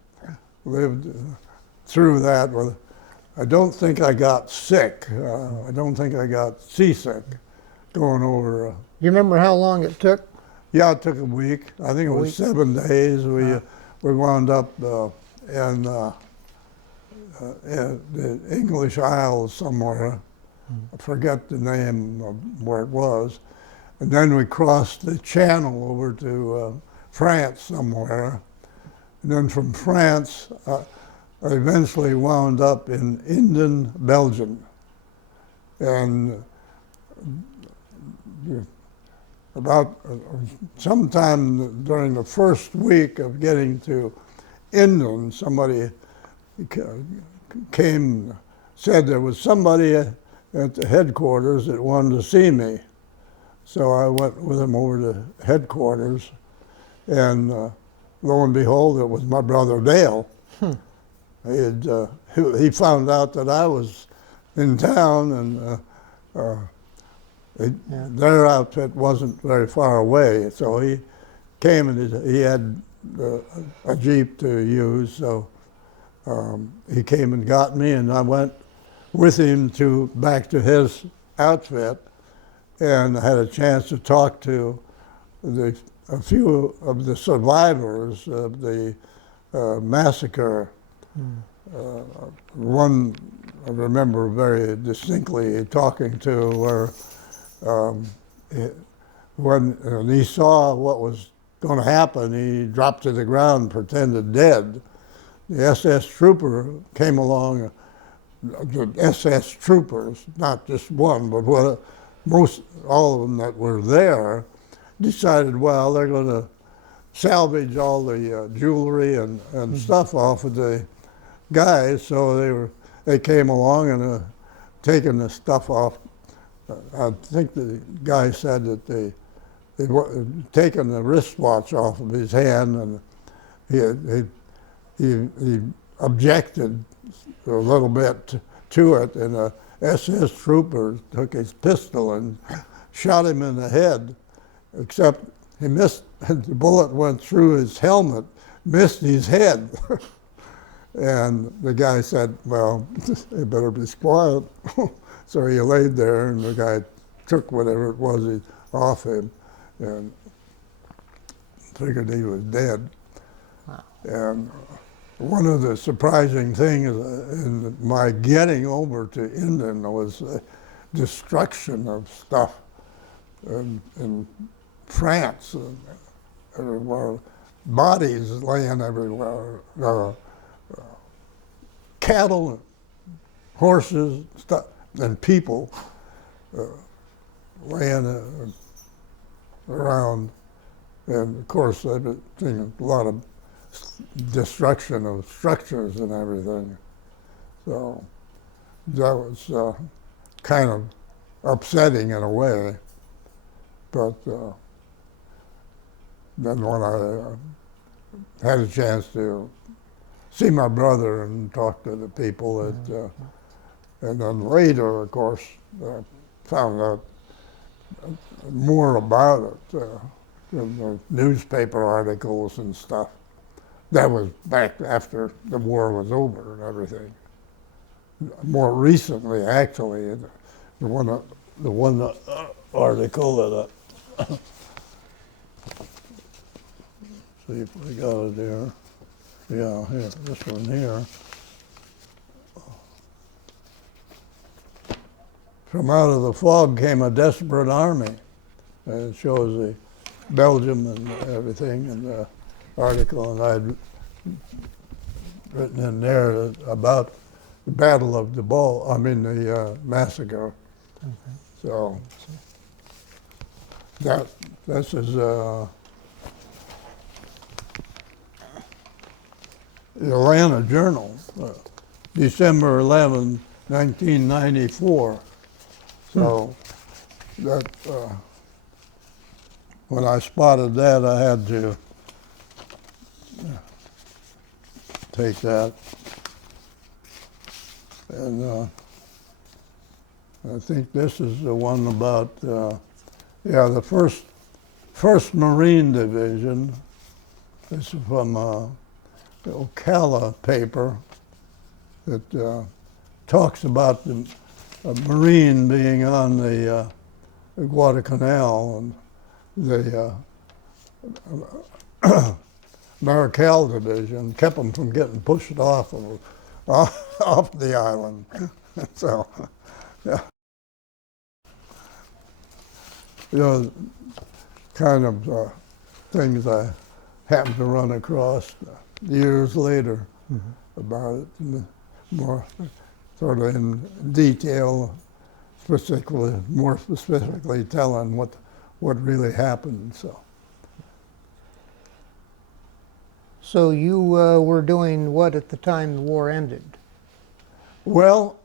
lived through that with I don't think I got sick. I don't think I got seasick going over. You remember how long it took? Yeah, it took a week. I think it was 7 days. We wound up in the English Isles somewhere. I forget the name of where it was. And then we crossed the channel over to France somewhere. And then from France, I eventually wound up in Minden, Belgium. And about sometime during the first week of getting to Minden, somebody came, said there was somebody at the headquarters that wanted to see me. So I went with him over to headquarters, and lo and behold, it was my brother Dale. He found out that I was in town, and their outfit wasn't very far away, so he came and he had a Jeep to use, so he came and got me, and I went with him back to his outfit, and I had a chance to talk to a few of the survivors of the massacre. One I remember very distinctly talking to where when he saw what was going to happen, he dropped to the ground and pretended dead. The SS trooper came along, the SS troopers, not just one, but all of them that were there, decided, well, they're going to salvage all the jewelry and stuff off of the guys, so they came along and taken the stuff off. I think the guy said that they'd taken the wristwatch off of his hand, and he objected a little bit to it, and a SS trooper took his pistol and shot him in the head, except he missed, the bullet went through his helmet, missed his head. And the guy said, well, you better be quiet. So he laid there, and the guy took whatever it was off him and figured he was dead. Wow. And one of the surprising things in my getting over to Minden was destruction of stuff in France. Everywhere, bodies laying everywhere, cattle, horses, stuff, and people laying around. And of course, I've been seeing a lot of destruction of structures and everything. So that was kind of upsetting in a way. But then when I had a chance to see my brother and talk to the people that, and then later, of course, found out more about it in the newspaper articles and stuff. That was back after the war was over and everything. More recently, actually, the one article that see if we got it here. Yeah, here, this one here. From out of the fog came a desperate army. And it shows the Belgium and everything in the article, and I'd written in there about the Battle of the massacre. Okay. So this is the Atlanta Journal, December 11, 1994. So that when I spotted that, I had to take that. And I think this is the one about, the first Marine Division. This is from the Ocala paper that talks about a Marine being on the Guadalcanal, and the Maricel division kept them from getting pushed off the island. So, yeah. You know, kind of things I happened to run across years later about it, and more sort of in detail, more specifically telling what really happened. So you were doing what at the time the war ended? Well,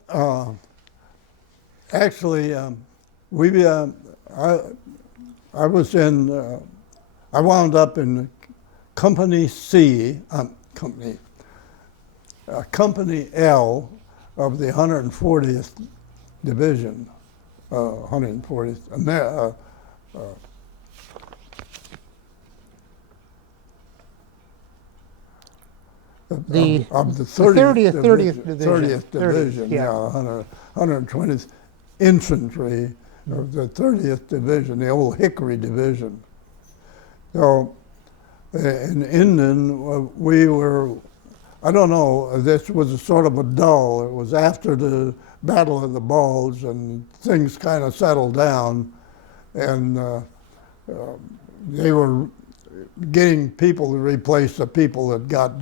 actually, I was in. I wound up in Company C, Company L of the 140th Division, 140th. Of the 30th Division. 30th Division, yeah, 120th Infantry of the 30th Division, the old Hickory Division. So in Indian, we were, I don't know, this was a sort of a dull. It was after the Battle of the Bulge, and things kind of settled down, and they were getting people to replace the people that got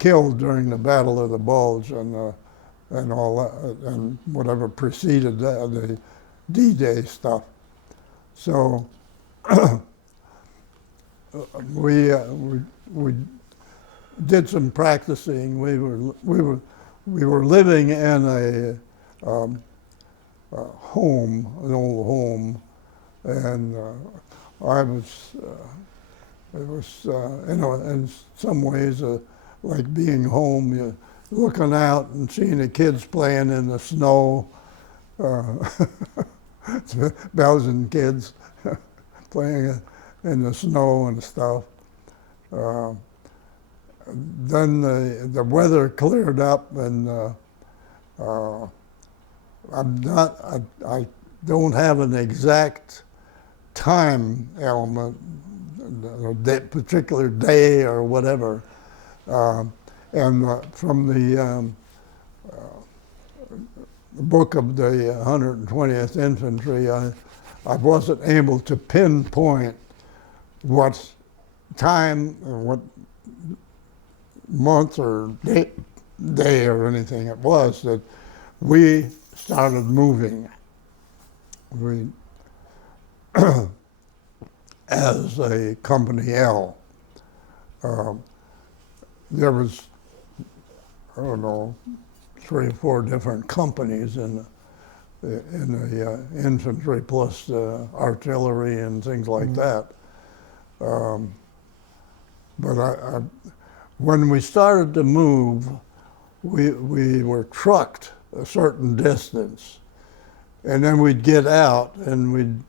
killed during the Battle of the Bulge and all that, and whatever preceded that, the D-Day stuff. So we did some practicing. We were living in a home, an old home, and it was in some ways like being home. You're looking out and seeing the kids playing in the snow, Belgian kids playing in the snow and stuff. Then the weather cleared up, and I don't have an exact time element, that particular day or whatever. From the book of the 120th Infantry, I wasn't able to pinpoint what time or what month or day or anything it was that we started moving. We as a Company L. There was, I don't know, 3 or 4 different companies in the infantry, plus artillery and things like that. But when we started to move, we were trucked a certain distance, and then we'd get out and we'd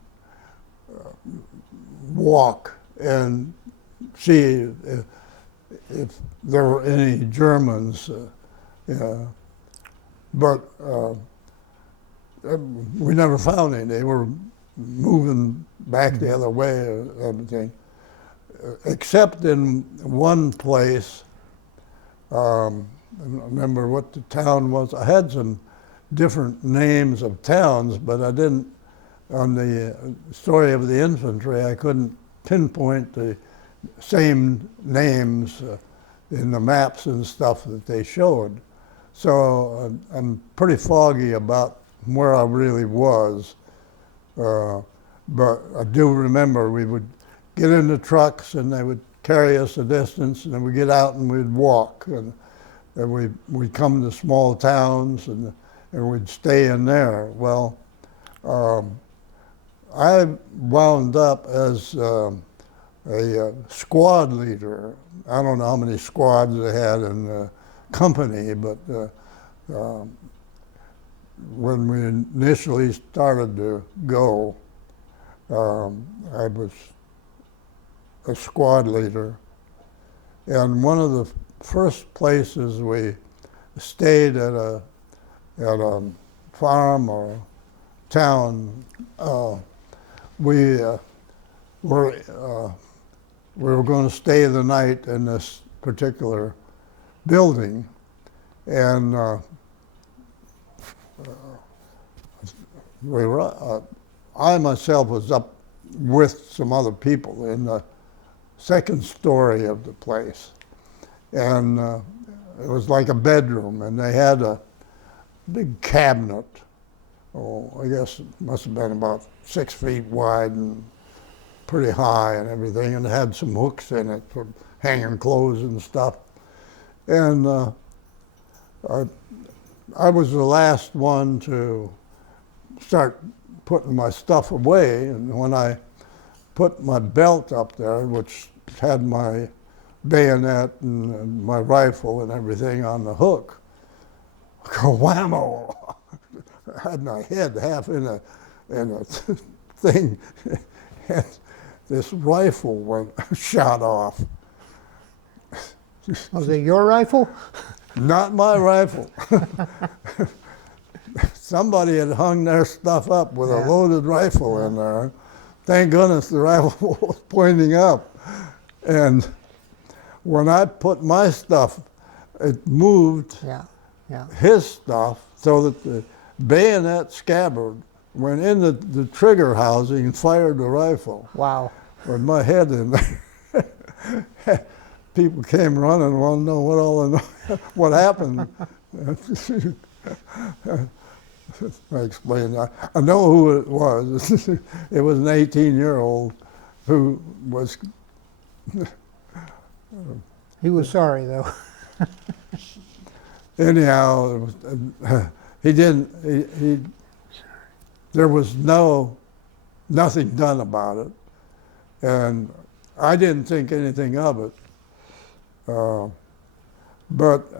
walk and see if there were any Germans. But we never found any. They were moving back the other way or everything. Except in one place, I don't remember what the town was. I had some different names of towns, but I didn't, on the story of the infantry, I couldn't pinpoint the same names in the maps and stuff that they showed. So I'm pretty foggy about where I really was. But I do remember we would get in the trucks and they would carry us a distance, and then we'd get out and we'd walk. And we'd come to small towns and we'd stay in there. Well, I wound up as a squad leader. I don't know how many squads they had in the company, but when we initially started to go, I was a squad leader. And one of the first places we stayed at at a farm or town. We were going to stay the night in this particular building, and I myself was up with some other people in the second story of the place, and it was like a bedroom, and they had a big cabinet. Oh, I guess it must have been about 6 feet wide and pretty high and everything, and it had some hooks in it for hanging clothes and stuff. And I was the last one to start putting my stuff away, and when I put my belt up there, which had my bayonet and my rifle and everything on the hook, whammo! I had my head half in a thing, and this rifle went shot off. Was it your rifle? Not my rifle. Somebody had hung their stuff up with a loaded rifle in there. Thank goodness the rifle was pointing up. And when I put my stuff, it moved his stuff so that the bayonet scabbard went in the trigger housing and fired the rifle. Wow. With my head in there. People came running and wanted to know what happened. I explained. I know who it was. It was an 18-year-old who was. He was sorry, though. Anyhow, he didn't. There was nothing done about it, and I didn't think anything of it. But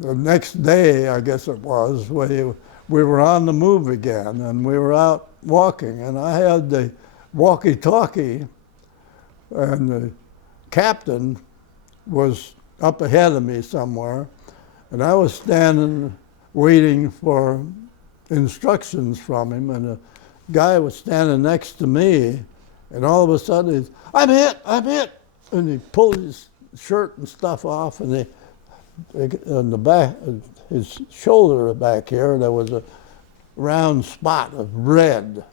the next day, I guess it was, we were on the move again, and we were out walking, and I had the walkie-talkie, and the captain was up ahead of me somewhere, and I was standing waiting for instructions from him, and a guy was standing next to me, and all of a sudden he's, I'm hit, and he pulled his shirt and stuff off, and on the back, his shoulder back here, there was a round spot of red.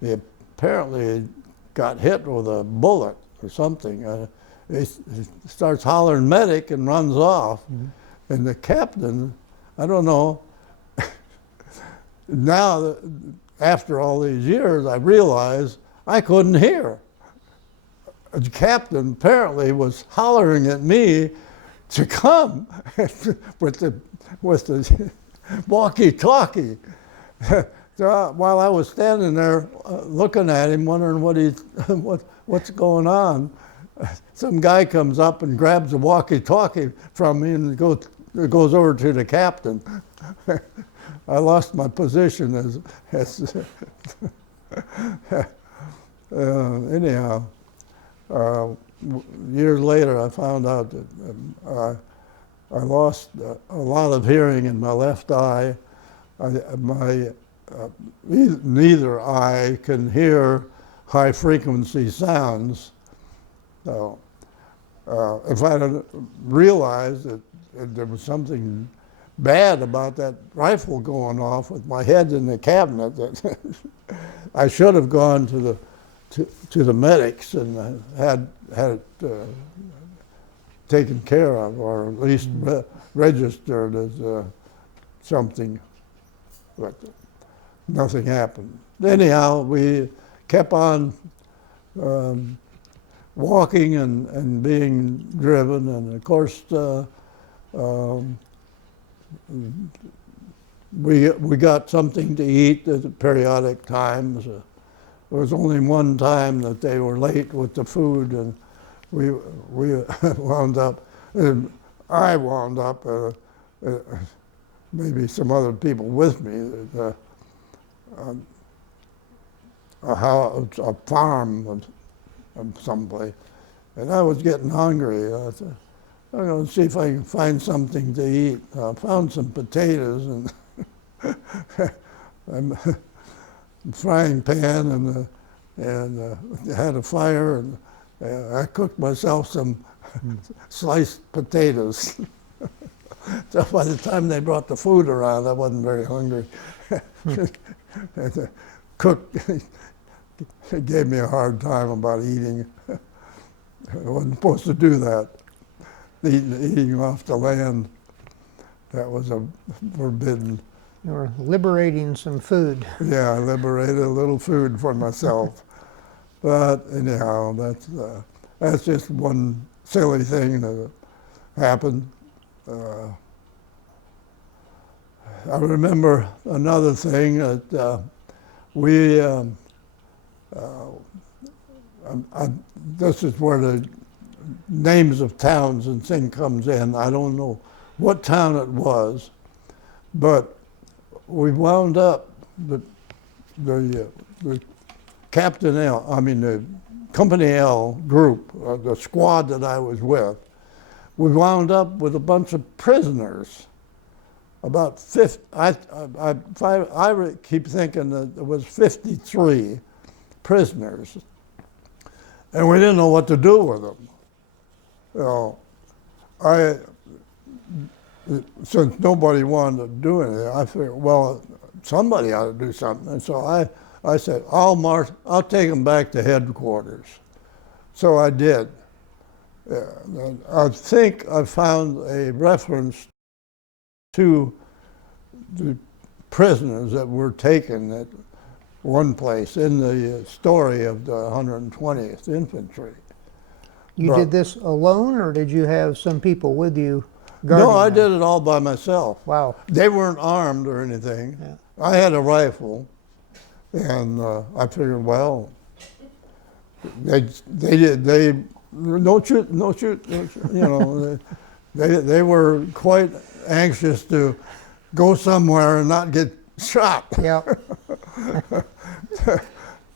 He apparently got hit with a bullet or something. He starts hollering medic and runs off. Mm-hmm. And the captain, I don't know, now after all these years, I realize I couldn't hear. The captain apparently was hollering at me to come with the walkie-talkie. So while I was standing there looking at him, wondering what's going on, some guy comes up and grabs the walkie-talkie from me and goes over to the captain. I lost my position as anyhow. Years later, I found out that I lost a lot of hearing in my left eye. Neither eye can hear high-frequency sounds. So if I had realized that there was something bad about that rifle going off with my head in the cabinet, that I should have gone to the medics and had it taken care of, or at least registered as something, but nothing happened. Anyhow, we kept on walking and being driven, and of course we got something to eat at the periodic times. There was only one time that they were late with the food, and we wound up, and I wound up, maybe some other people with me, a farm of someplace, and I was getting hungry. I said, I'm going to see if I can find something to eat. I found some potatoes, and I'm frying pan and had a fire, and I cooked myself some sliced potatoes. So by the time they brought the food around, I wasn't very hungry. And the cook gave me a hard time about eating. I wasn't supposed to do that, eating off the land. That was a forbidden. You were liberating some food. Yeah, I liberated a little food for myself. But anyhow, that's just one silly thing that happened. I remember another thing that this is where the names of towns and thing comes in. I don't know what town it was, but we wound up the Captain L, I mean the Company L group, the squad that I was with, we wound up with a bunch of prisoners. About 50, I keep thinking that there was 53 prisoners, and we didn't know what to do with them. So since nobody wanted to do anything, I figured, well, somebody ought to do something. And so I said, I'll take them back to headquarters. So I did. I think I found a reference to the prisoners that were taken at one place in the story of the 120th Infantry. You did this alone, or did you have some people with you guarding No, I them? did it all by myself. Wow. They weren't armed or anything. Yeah. I had a rifle, and I figured, well, they don't shoot, you know, they were quite anxious to go somewhere and not get shot. Yeah.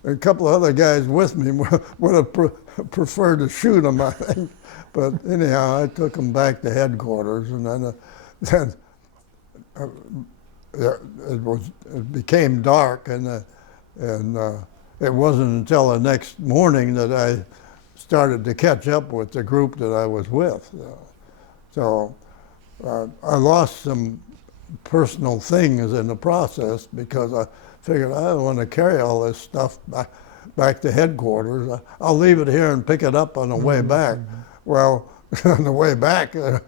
A couple of other guys with me would have preferred to shoot them, I think. But anyhow, I took them back to headquarters, and then it became dark, and it wasn't until the next morning that I started to catch up with the group that I was with. So I lost some personal things in the process because I figured I don't want to carry all this stuff back to headquarters. I'll leave it here and pick it up on the way back. Well, on the way back, there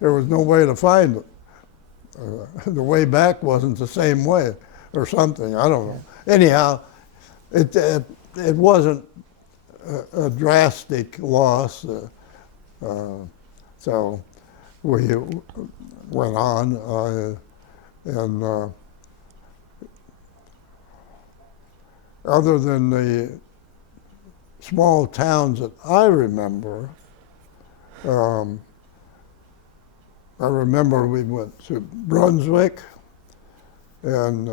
was no way to find it. The way back wasn't the same way or something, I don't know. Anyhow, it wasn't a drastic loss. So we went on, and other than the small towns that I remember, I remember we went to Brunswick and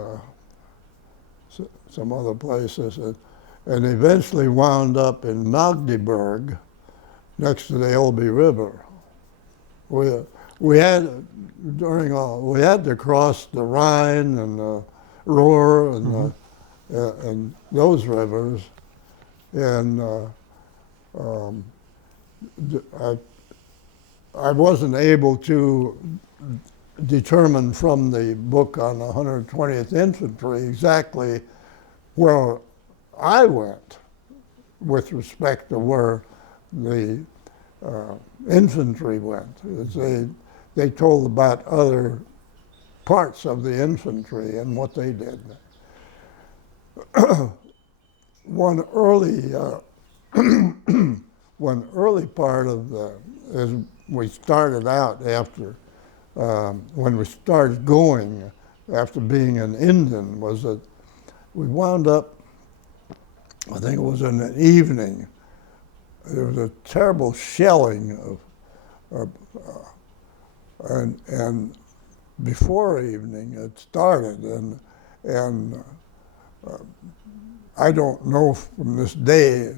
some other places, and eventually wound up in Magdeburg, next to the Elbe River. We had to cross the Rhine and the Ruhr and those rivers, and I wasn't able to determine from the book on the 120th Infantry exactly where I went with respect to where the infantry went. They told about other parts of the infantry and what they did. One early part of as we started out after, when we started going after being an Indian, was that we wound up, I think it was in the evening, there was a terrible shelling and before evening it started, and I don't know from this day,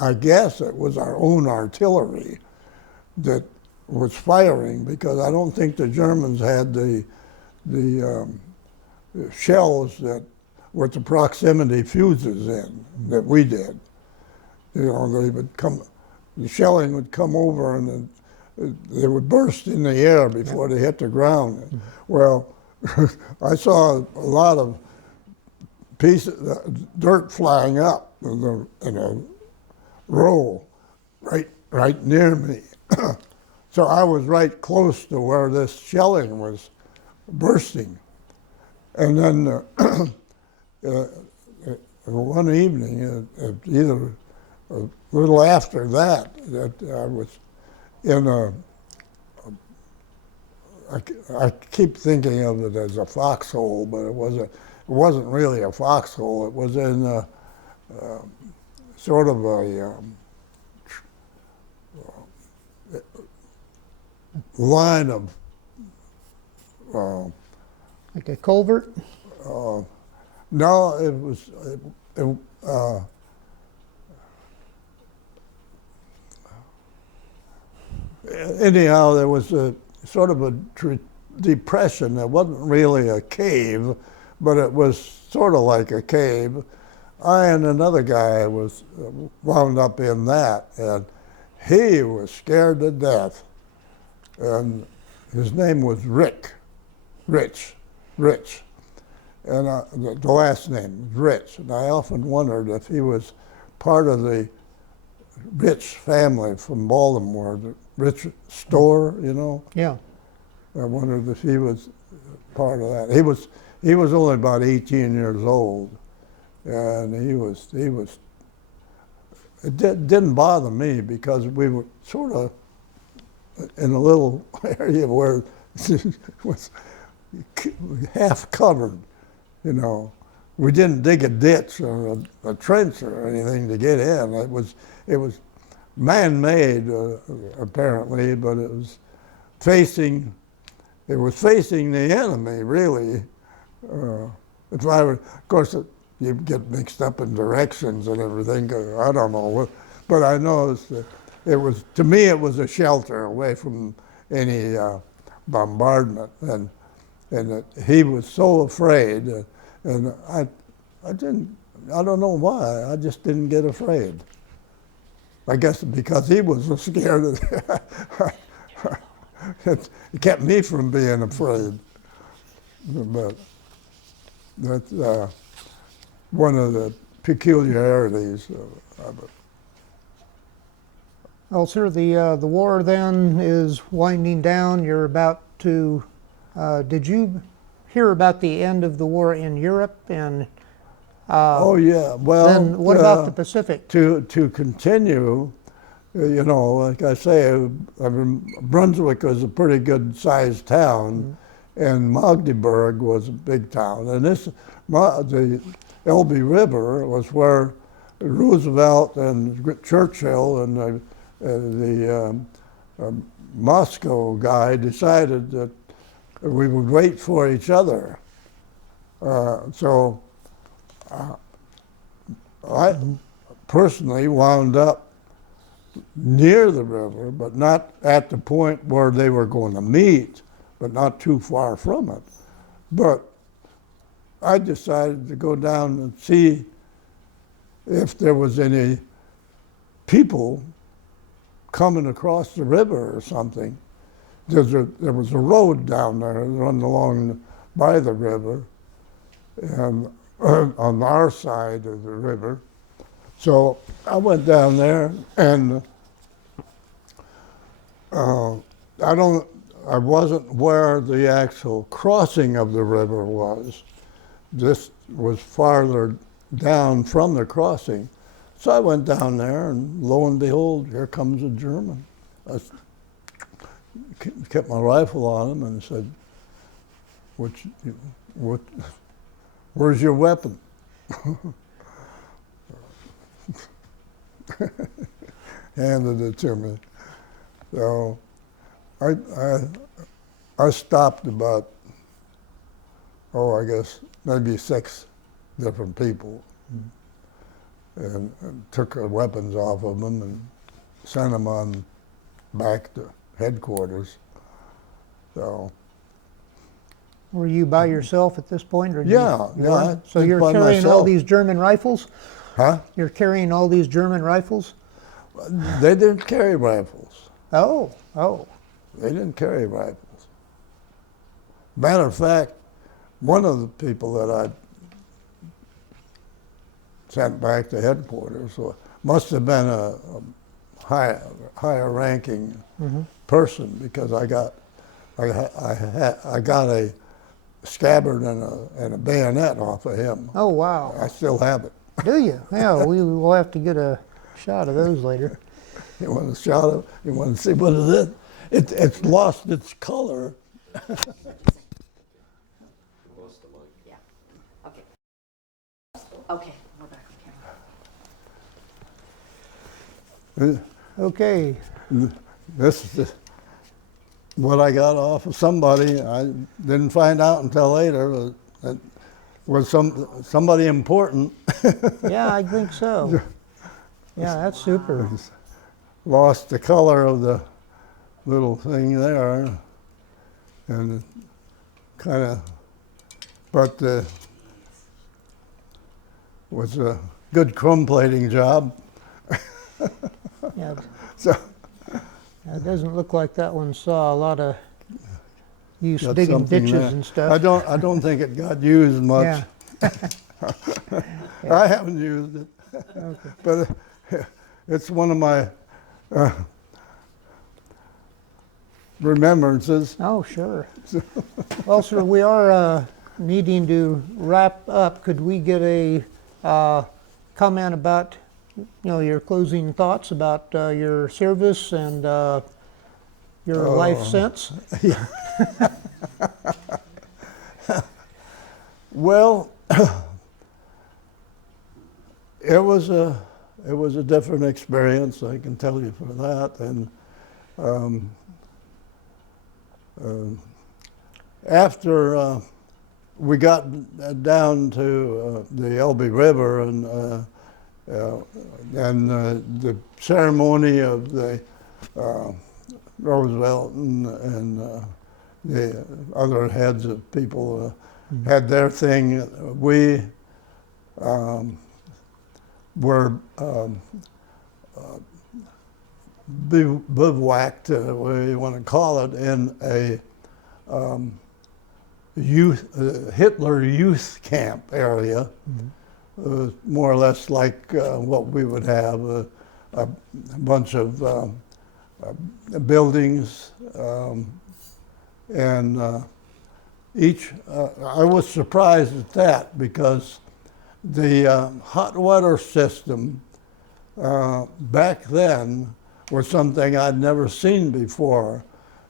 I guess it was our own artillery that was firing, because I don't think the Germans had the the shells that with the proximity fuses in that we did. You know, they would come, the shelling would come over and then they would burst in the air before they hit the ground. Well, I saw a lot of pieces, dirt flying up in a row right near me. So I was right close to where this shelling was bursting. And then one evening, either a little after that I was in I keep thinking of it as a foxhole, but it wasn't really a foxhole. It was in sort of a line of Like a culvert? no, it was anyhow, there was a sort of a depression. It wasn't really a cave, but it was sort of like a cave. I and another guy was wound up in that, and he was scared to death. And his name was Rich. And the last name was Rich. And I often wondered if he was part of the Rich family from Baltimore, the Rich store, you know? Yeah. I wondered if he was part of that. He was only about 18 years old, and it didn't bother me because we were sort of in a little area where it was half covered, you know. We didn't dig a ditch or a trench or anything to get in. It was man-made, apparently, but it was facing the enemy, really. If I were, of course, you get mixed up in directions and everything. I don't know what, but I noticed that to me, it was a shelter away from any bombardment, and he was so afraid, and I don't know why, I just didn't get afraid. I guess because he was so scared, it kept me from being afraid. But that's one of the peculiarities of it. Well, sir, the war then is winding down. You're about to, did you hear about the end of the war in Europe? And oh yeah, well. Then what about the Pacific? To continue, you know, like I say, Brunswick was a pretty good sized town, and Magdeburg was a big town. And the Elbe River was where Roosevelt and Churchill and the Moscow guy decided that we would wait for each other. So I personally wound up near the river, but not at the point where they were going to meet, but not too far from it. But I decided to go down and see if there was any people coming across the river or something. There was a road down there run along by the river, and on our side of the river. So I went down there, and I wasn't where the actual crossing of the river was. This was farther down from the crossing. So I went down there, and lo and behold, here comes a German. I kept my rifle on him and said, where's your weapon? Handed it to me. So I stopped about, I guess maybe 6 different people, and took their weapons off of them and sent them on back to headquarters. So Were you by yourself at this point? Or Yeah, you yeah, were? So I you're by carrying all myself. these German rifles? Huh? You're carrying all these German rifles? They didn't carry rifles. Oh, oh. They didn't carry rifles. Matter of fact, one of the people that I sent back to headquarters must have been a higher ranking person, because I got a scabbard and a bayonet off of him. Oh, wow. I still have it. Do you? Yeah, we will have to get a shot of those later. You want a shot of? You want to see what it is? It's lost its color. Yeah. Okay. Okay, we're back on camera. Okay. This is what I got off of somebody. I didn't find out until later. It was somebody important. Yeah, I think so. Yeah, that's super. Lost the color of the little thing there, and kind of, but was a good chrome plating job. Yeah, So it doesn't look like that one saw a lot of use got digging something ditches there. and stuff. I don't think it got used much. Yeah. I haven't used it, Okay. but it's one of my remembrances. Oh, sure. Well, sir, we are needing to wrap up. Could we get a comment about, your closing thoughts about your service and your life since? Well, it was a different experience, I can tell you for that. And after we got down to the Elbe River and the ceremony of the Roosevelt and the other heads of people had their thing, we were bivouacked, whatever you want to call it, in a Hitler youth camp area, more or less like what we would have, a bunch of buildings, and I was surprised at that, because the hot water system back then was something I'd never seen before.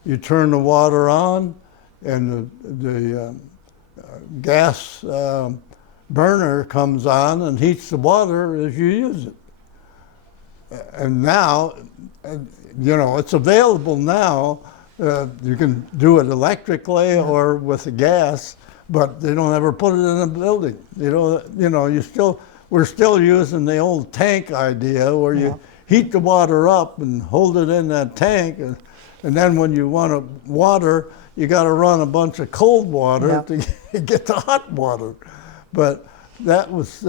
You turn the water on, and the gas burner comes on and heats the water as you use it. And now, it's available now. You can do it electrically or with the gas, but they don't ever put it in a building. We're still using the old tank idea, where you heat the water up and hold it in that tank, and then when you want water, you got to run a bunch of cold water to get the hot water. But that was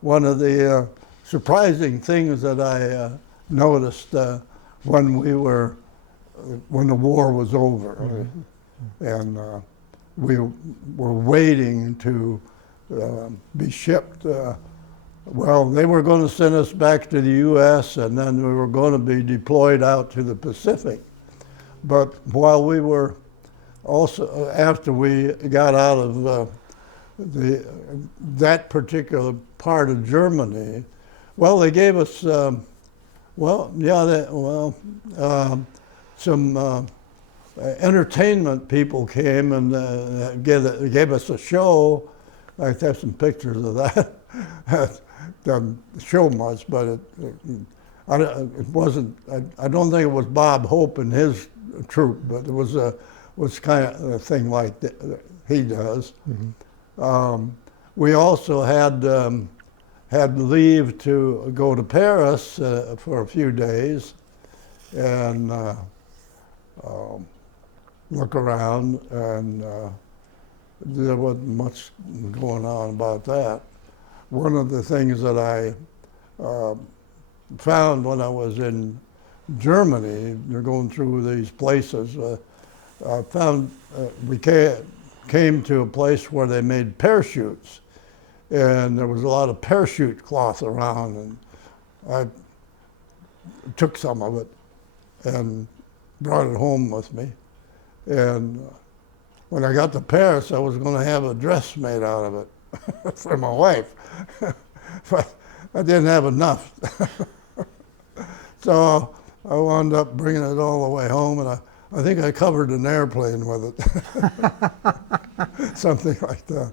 one of the surprising things that I noticed when the war was over, and we were waiting to be shipped. Well, they were going to send us back to the U.S., and then we were going to be deployed out to the Pacific. But while we were also, after we got out of that particular part of Germany, well, they gave us, some entertainment people came and gave us a show. I have some pictures of that. Doesn't show much, but it wasn't. I don't think it was Bob Hope and his troupe, but it was kind of a thing like that he does. We also had leave to go to Paris for a few days and look around, and there wasn't much going on about that. One of the things that I found when I was in Germany, you're going through these places, I found we came to a place where they made parachutes, and there was a lot of parachute cloth around, and I took some of it and brought it home with me. And when I got to Paris, I was going to have a dress made out of it for my wife, but I didn't have enough. So I wound up bringing it all the way home, and I think I covered an airplane with it, something like that.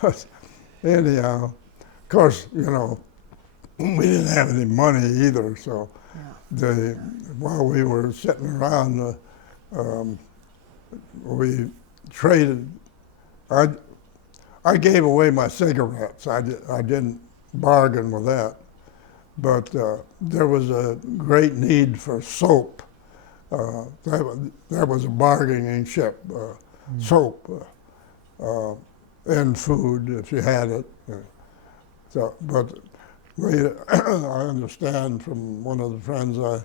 But anyhow, of course, you know, we didn't have any money either, so while we were sitting around, we traded. I gave away my cigarettes. I didn't bargain with that. But there was a great need for soap. That was a bargaining chip, soap and food if you had it. So, but I understand from one of the friends I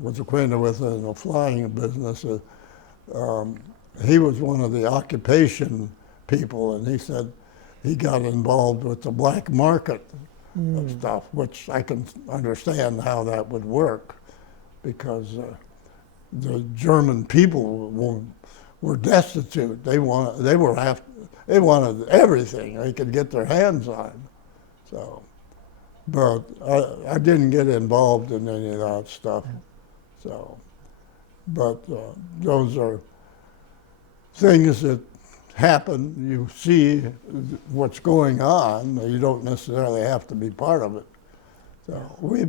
was acquainted with in the flying business, he was one of the occupation people, and he said he got involved with the black market of stuff, which I can understand how that would work, because the German people were destitute. They wanted everything they could get their hands on. So, but I didn't get involved in any of that stuff. So, but those are things that happen. You see what's going on. You don't necessarily have to be part of it. So we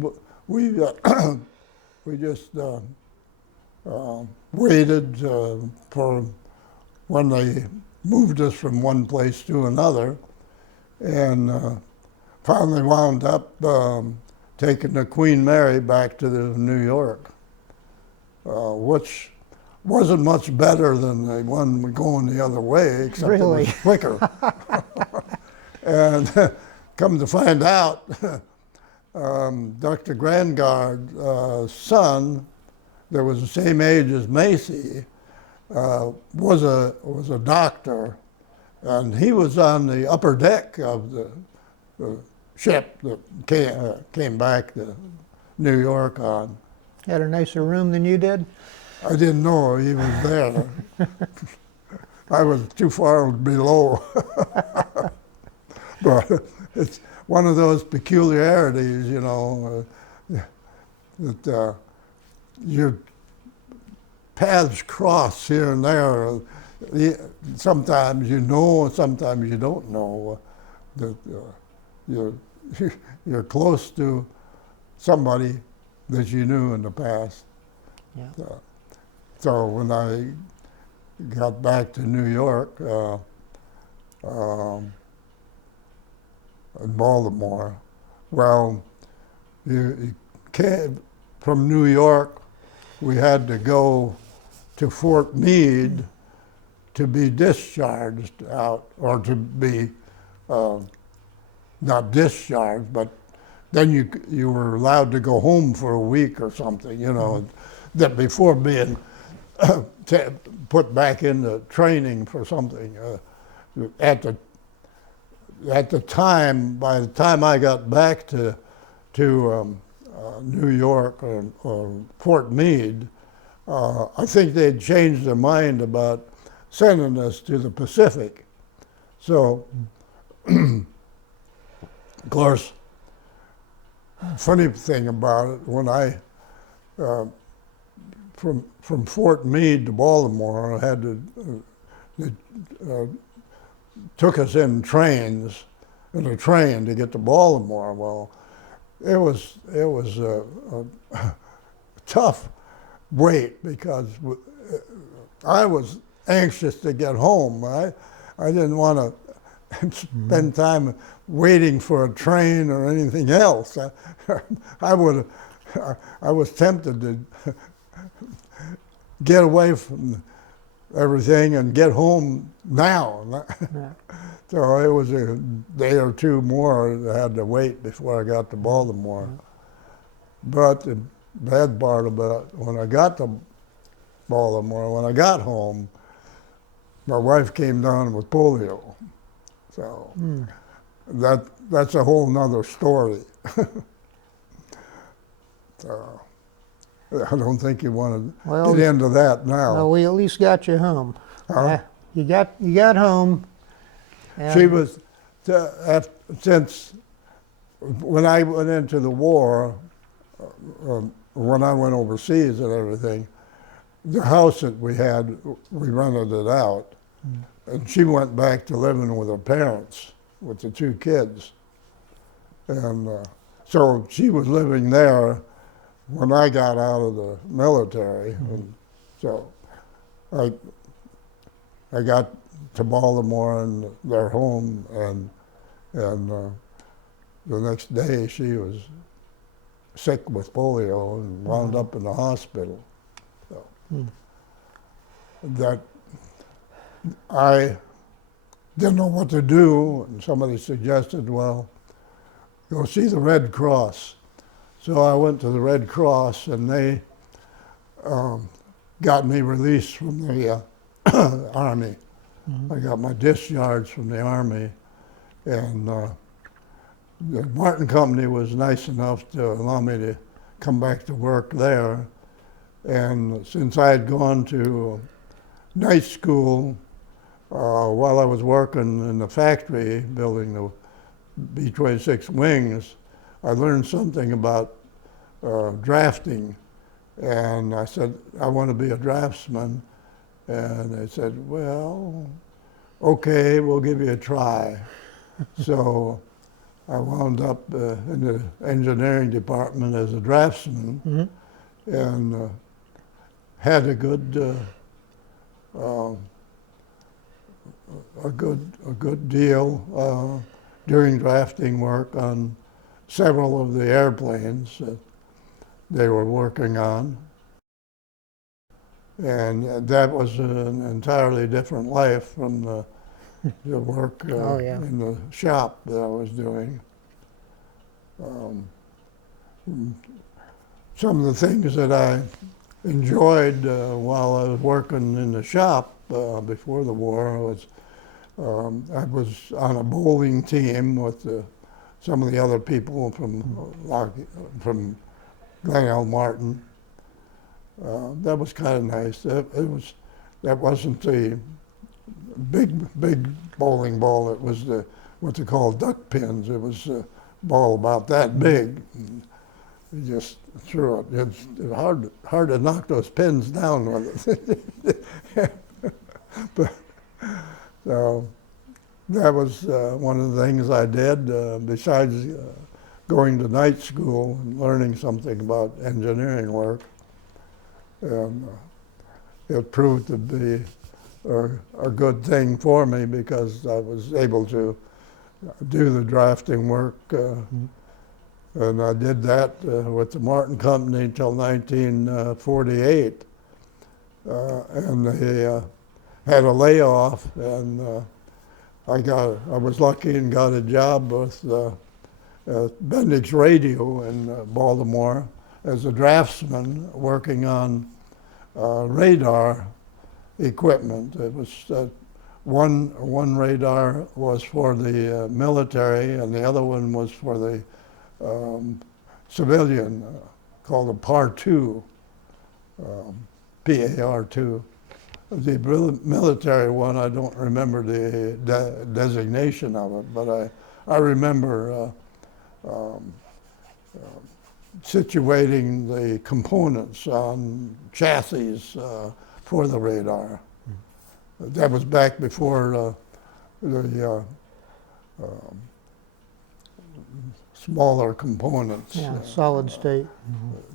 just waited for when they moved us from one place to another, and finally wound up taking the Queen Mary back to New York, which wasn't much better than the one going the other way, except Really? it was quicker. And come to find out, Dr. Grandgard's son, that was the same age as Macy, was a doctor, and he was on the upper deck of the ship that came back to New York on. Had a nicer room than you did? I didn't know he was there. I was too far below. But it's one of those peculiarities, you know, that your paths cross here and there. Sometimes you know, and sometimes you don't know that you're close to somebody that you knew in the past. Yeah. So when I got back to New York, in Baltimore, well, you came from New York, we had to go to Fort Meade to be discharged out, or to be not discharged, but then you were allowed to go home for a week or something, you know, that before being put back into training for something. At the time, by the time I got back to New York or Fort Meade, I think they'd changed their mind about sending us to the Pacific. So, of course, funny thing about it, when I from Fort Meade to Baltimore, I had to took us in trains, in a train to get to Baltimore. Well, it was a tough wait, because I was anxious to get home. I didn't want to spend time waiting for a train or anything else. I was tempted to get away from everything and get home now. Yeah. So it was a day or two more I had to wait before I got to Baltimore. But the bad part about it, when I got to Baltimore, when I got home, my wife came down with polio. So that's a whole nother story. So I don't think you want to get into that now. Well, we at least got you home. Huh? You got home. And She was, since when I went into the war, when I went overseas and everything, the house that we had, we rented it out. And she went back to living with her parents, with the two kids. And so she was living there when I got out of the military. And so I got to Baltimore and their home, and the next day she was sick with polio and wound up in the hospital. So that I didn't know what to do, and somebody suggested, well, go see the Red Cross. So I went to the Red Cross, and they got me released from the Army. I got my discharge from the Army, and the Martin Company was nice enough to allow me to come back to work there. And since I had gone to night school while I was working in the factory building the B-26 wings, I learned something about drafting. And I said, I want to be a draftsman. And they said, well, okay, we'll give you a try. So I wound up in the engineering department as a draftsman, and had a good deal doing drafting work on several of the airplanes that they were working on. And that was an entirely different life from the work in the shop that I was doing. Some of the things that I enjoyed while I was working in the shop before the war was I was on a bowling team with some of the other people from Glen L. Martin. That was kind of nice. That wasn't the big bowling ball. It was what they call duck pins. It was a ball about that big. You just threw it. It's hard to knock those pins down with it. But so that was one of the things I did besides going to night school and learning something about engineering work. And it proved to be a good thing for me because I was able to do the drafting work. And I did that with the Martin Company until 1948. And they had a layoff, and I was lucky and got a job with Bendix Radio in Baltimore as a draftsman working on radar equipment. It was one radar was for the military, and the other one was for the civilian, called a PAR-2, PAR-2. The military one, I don't remember the designation of it, but I remember situating the components on chassis for the radar. That was back before the smaller components. Yeah, solid state.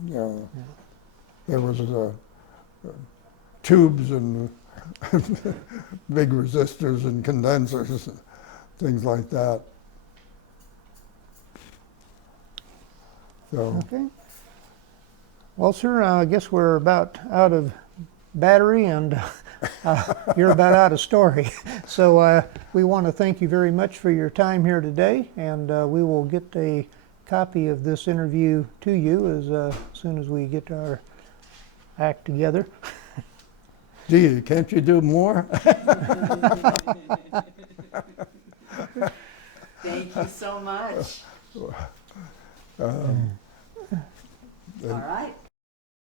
There was tubes and big resistors and condensers, things like that. So. Okay. Well, sir, I guess we're about out of battery, and you're about out of story. So we want to thank you very much for your time here today, and we will get a copy of this interview to you as soon as we get our act together. Gee, can't you do more? Thank you so much. All right.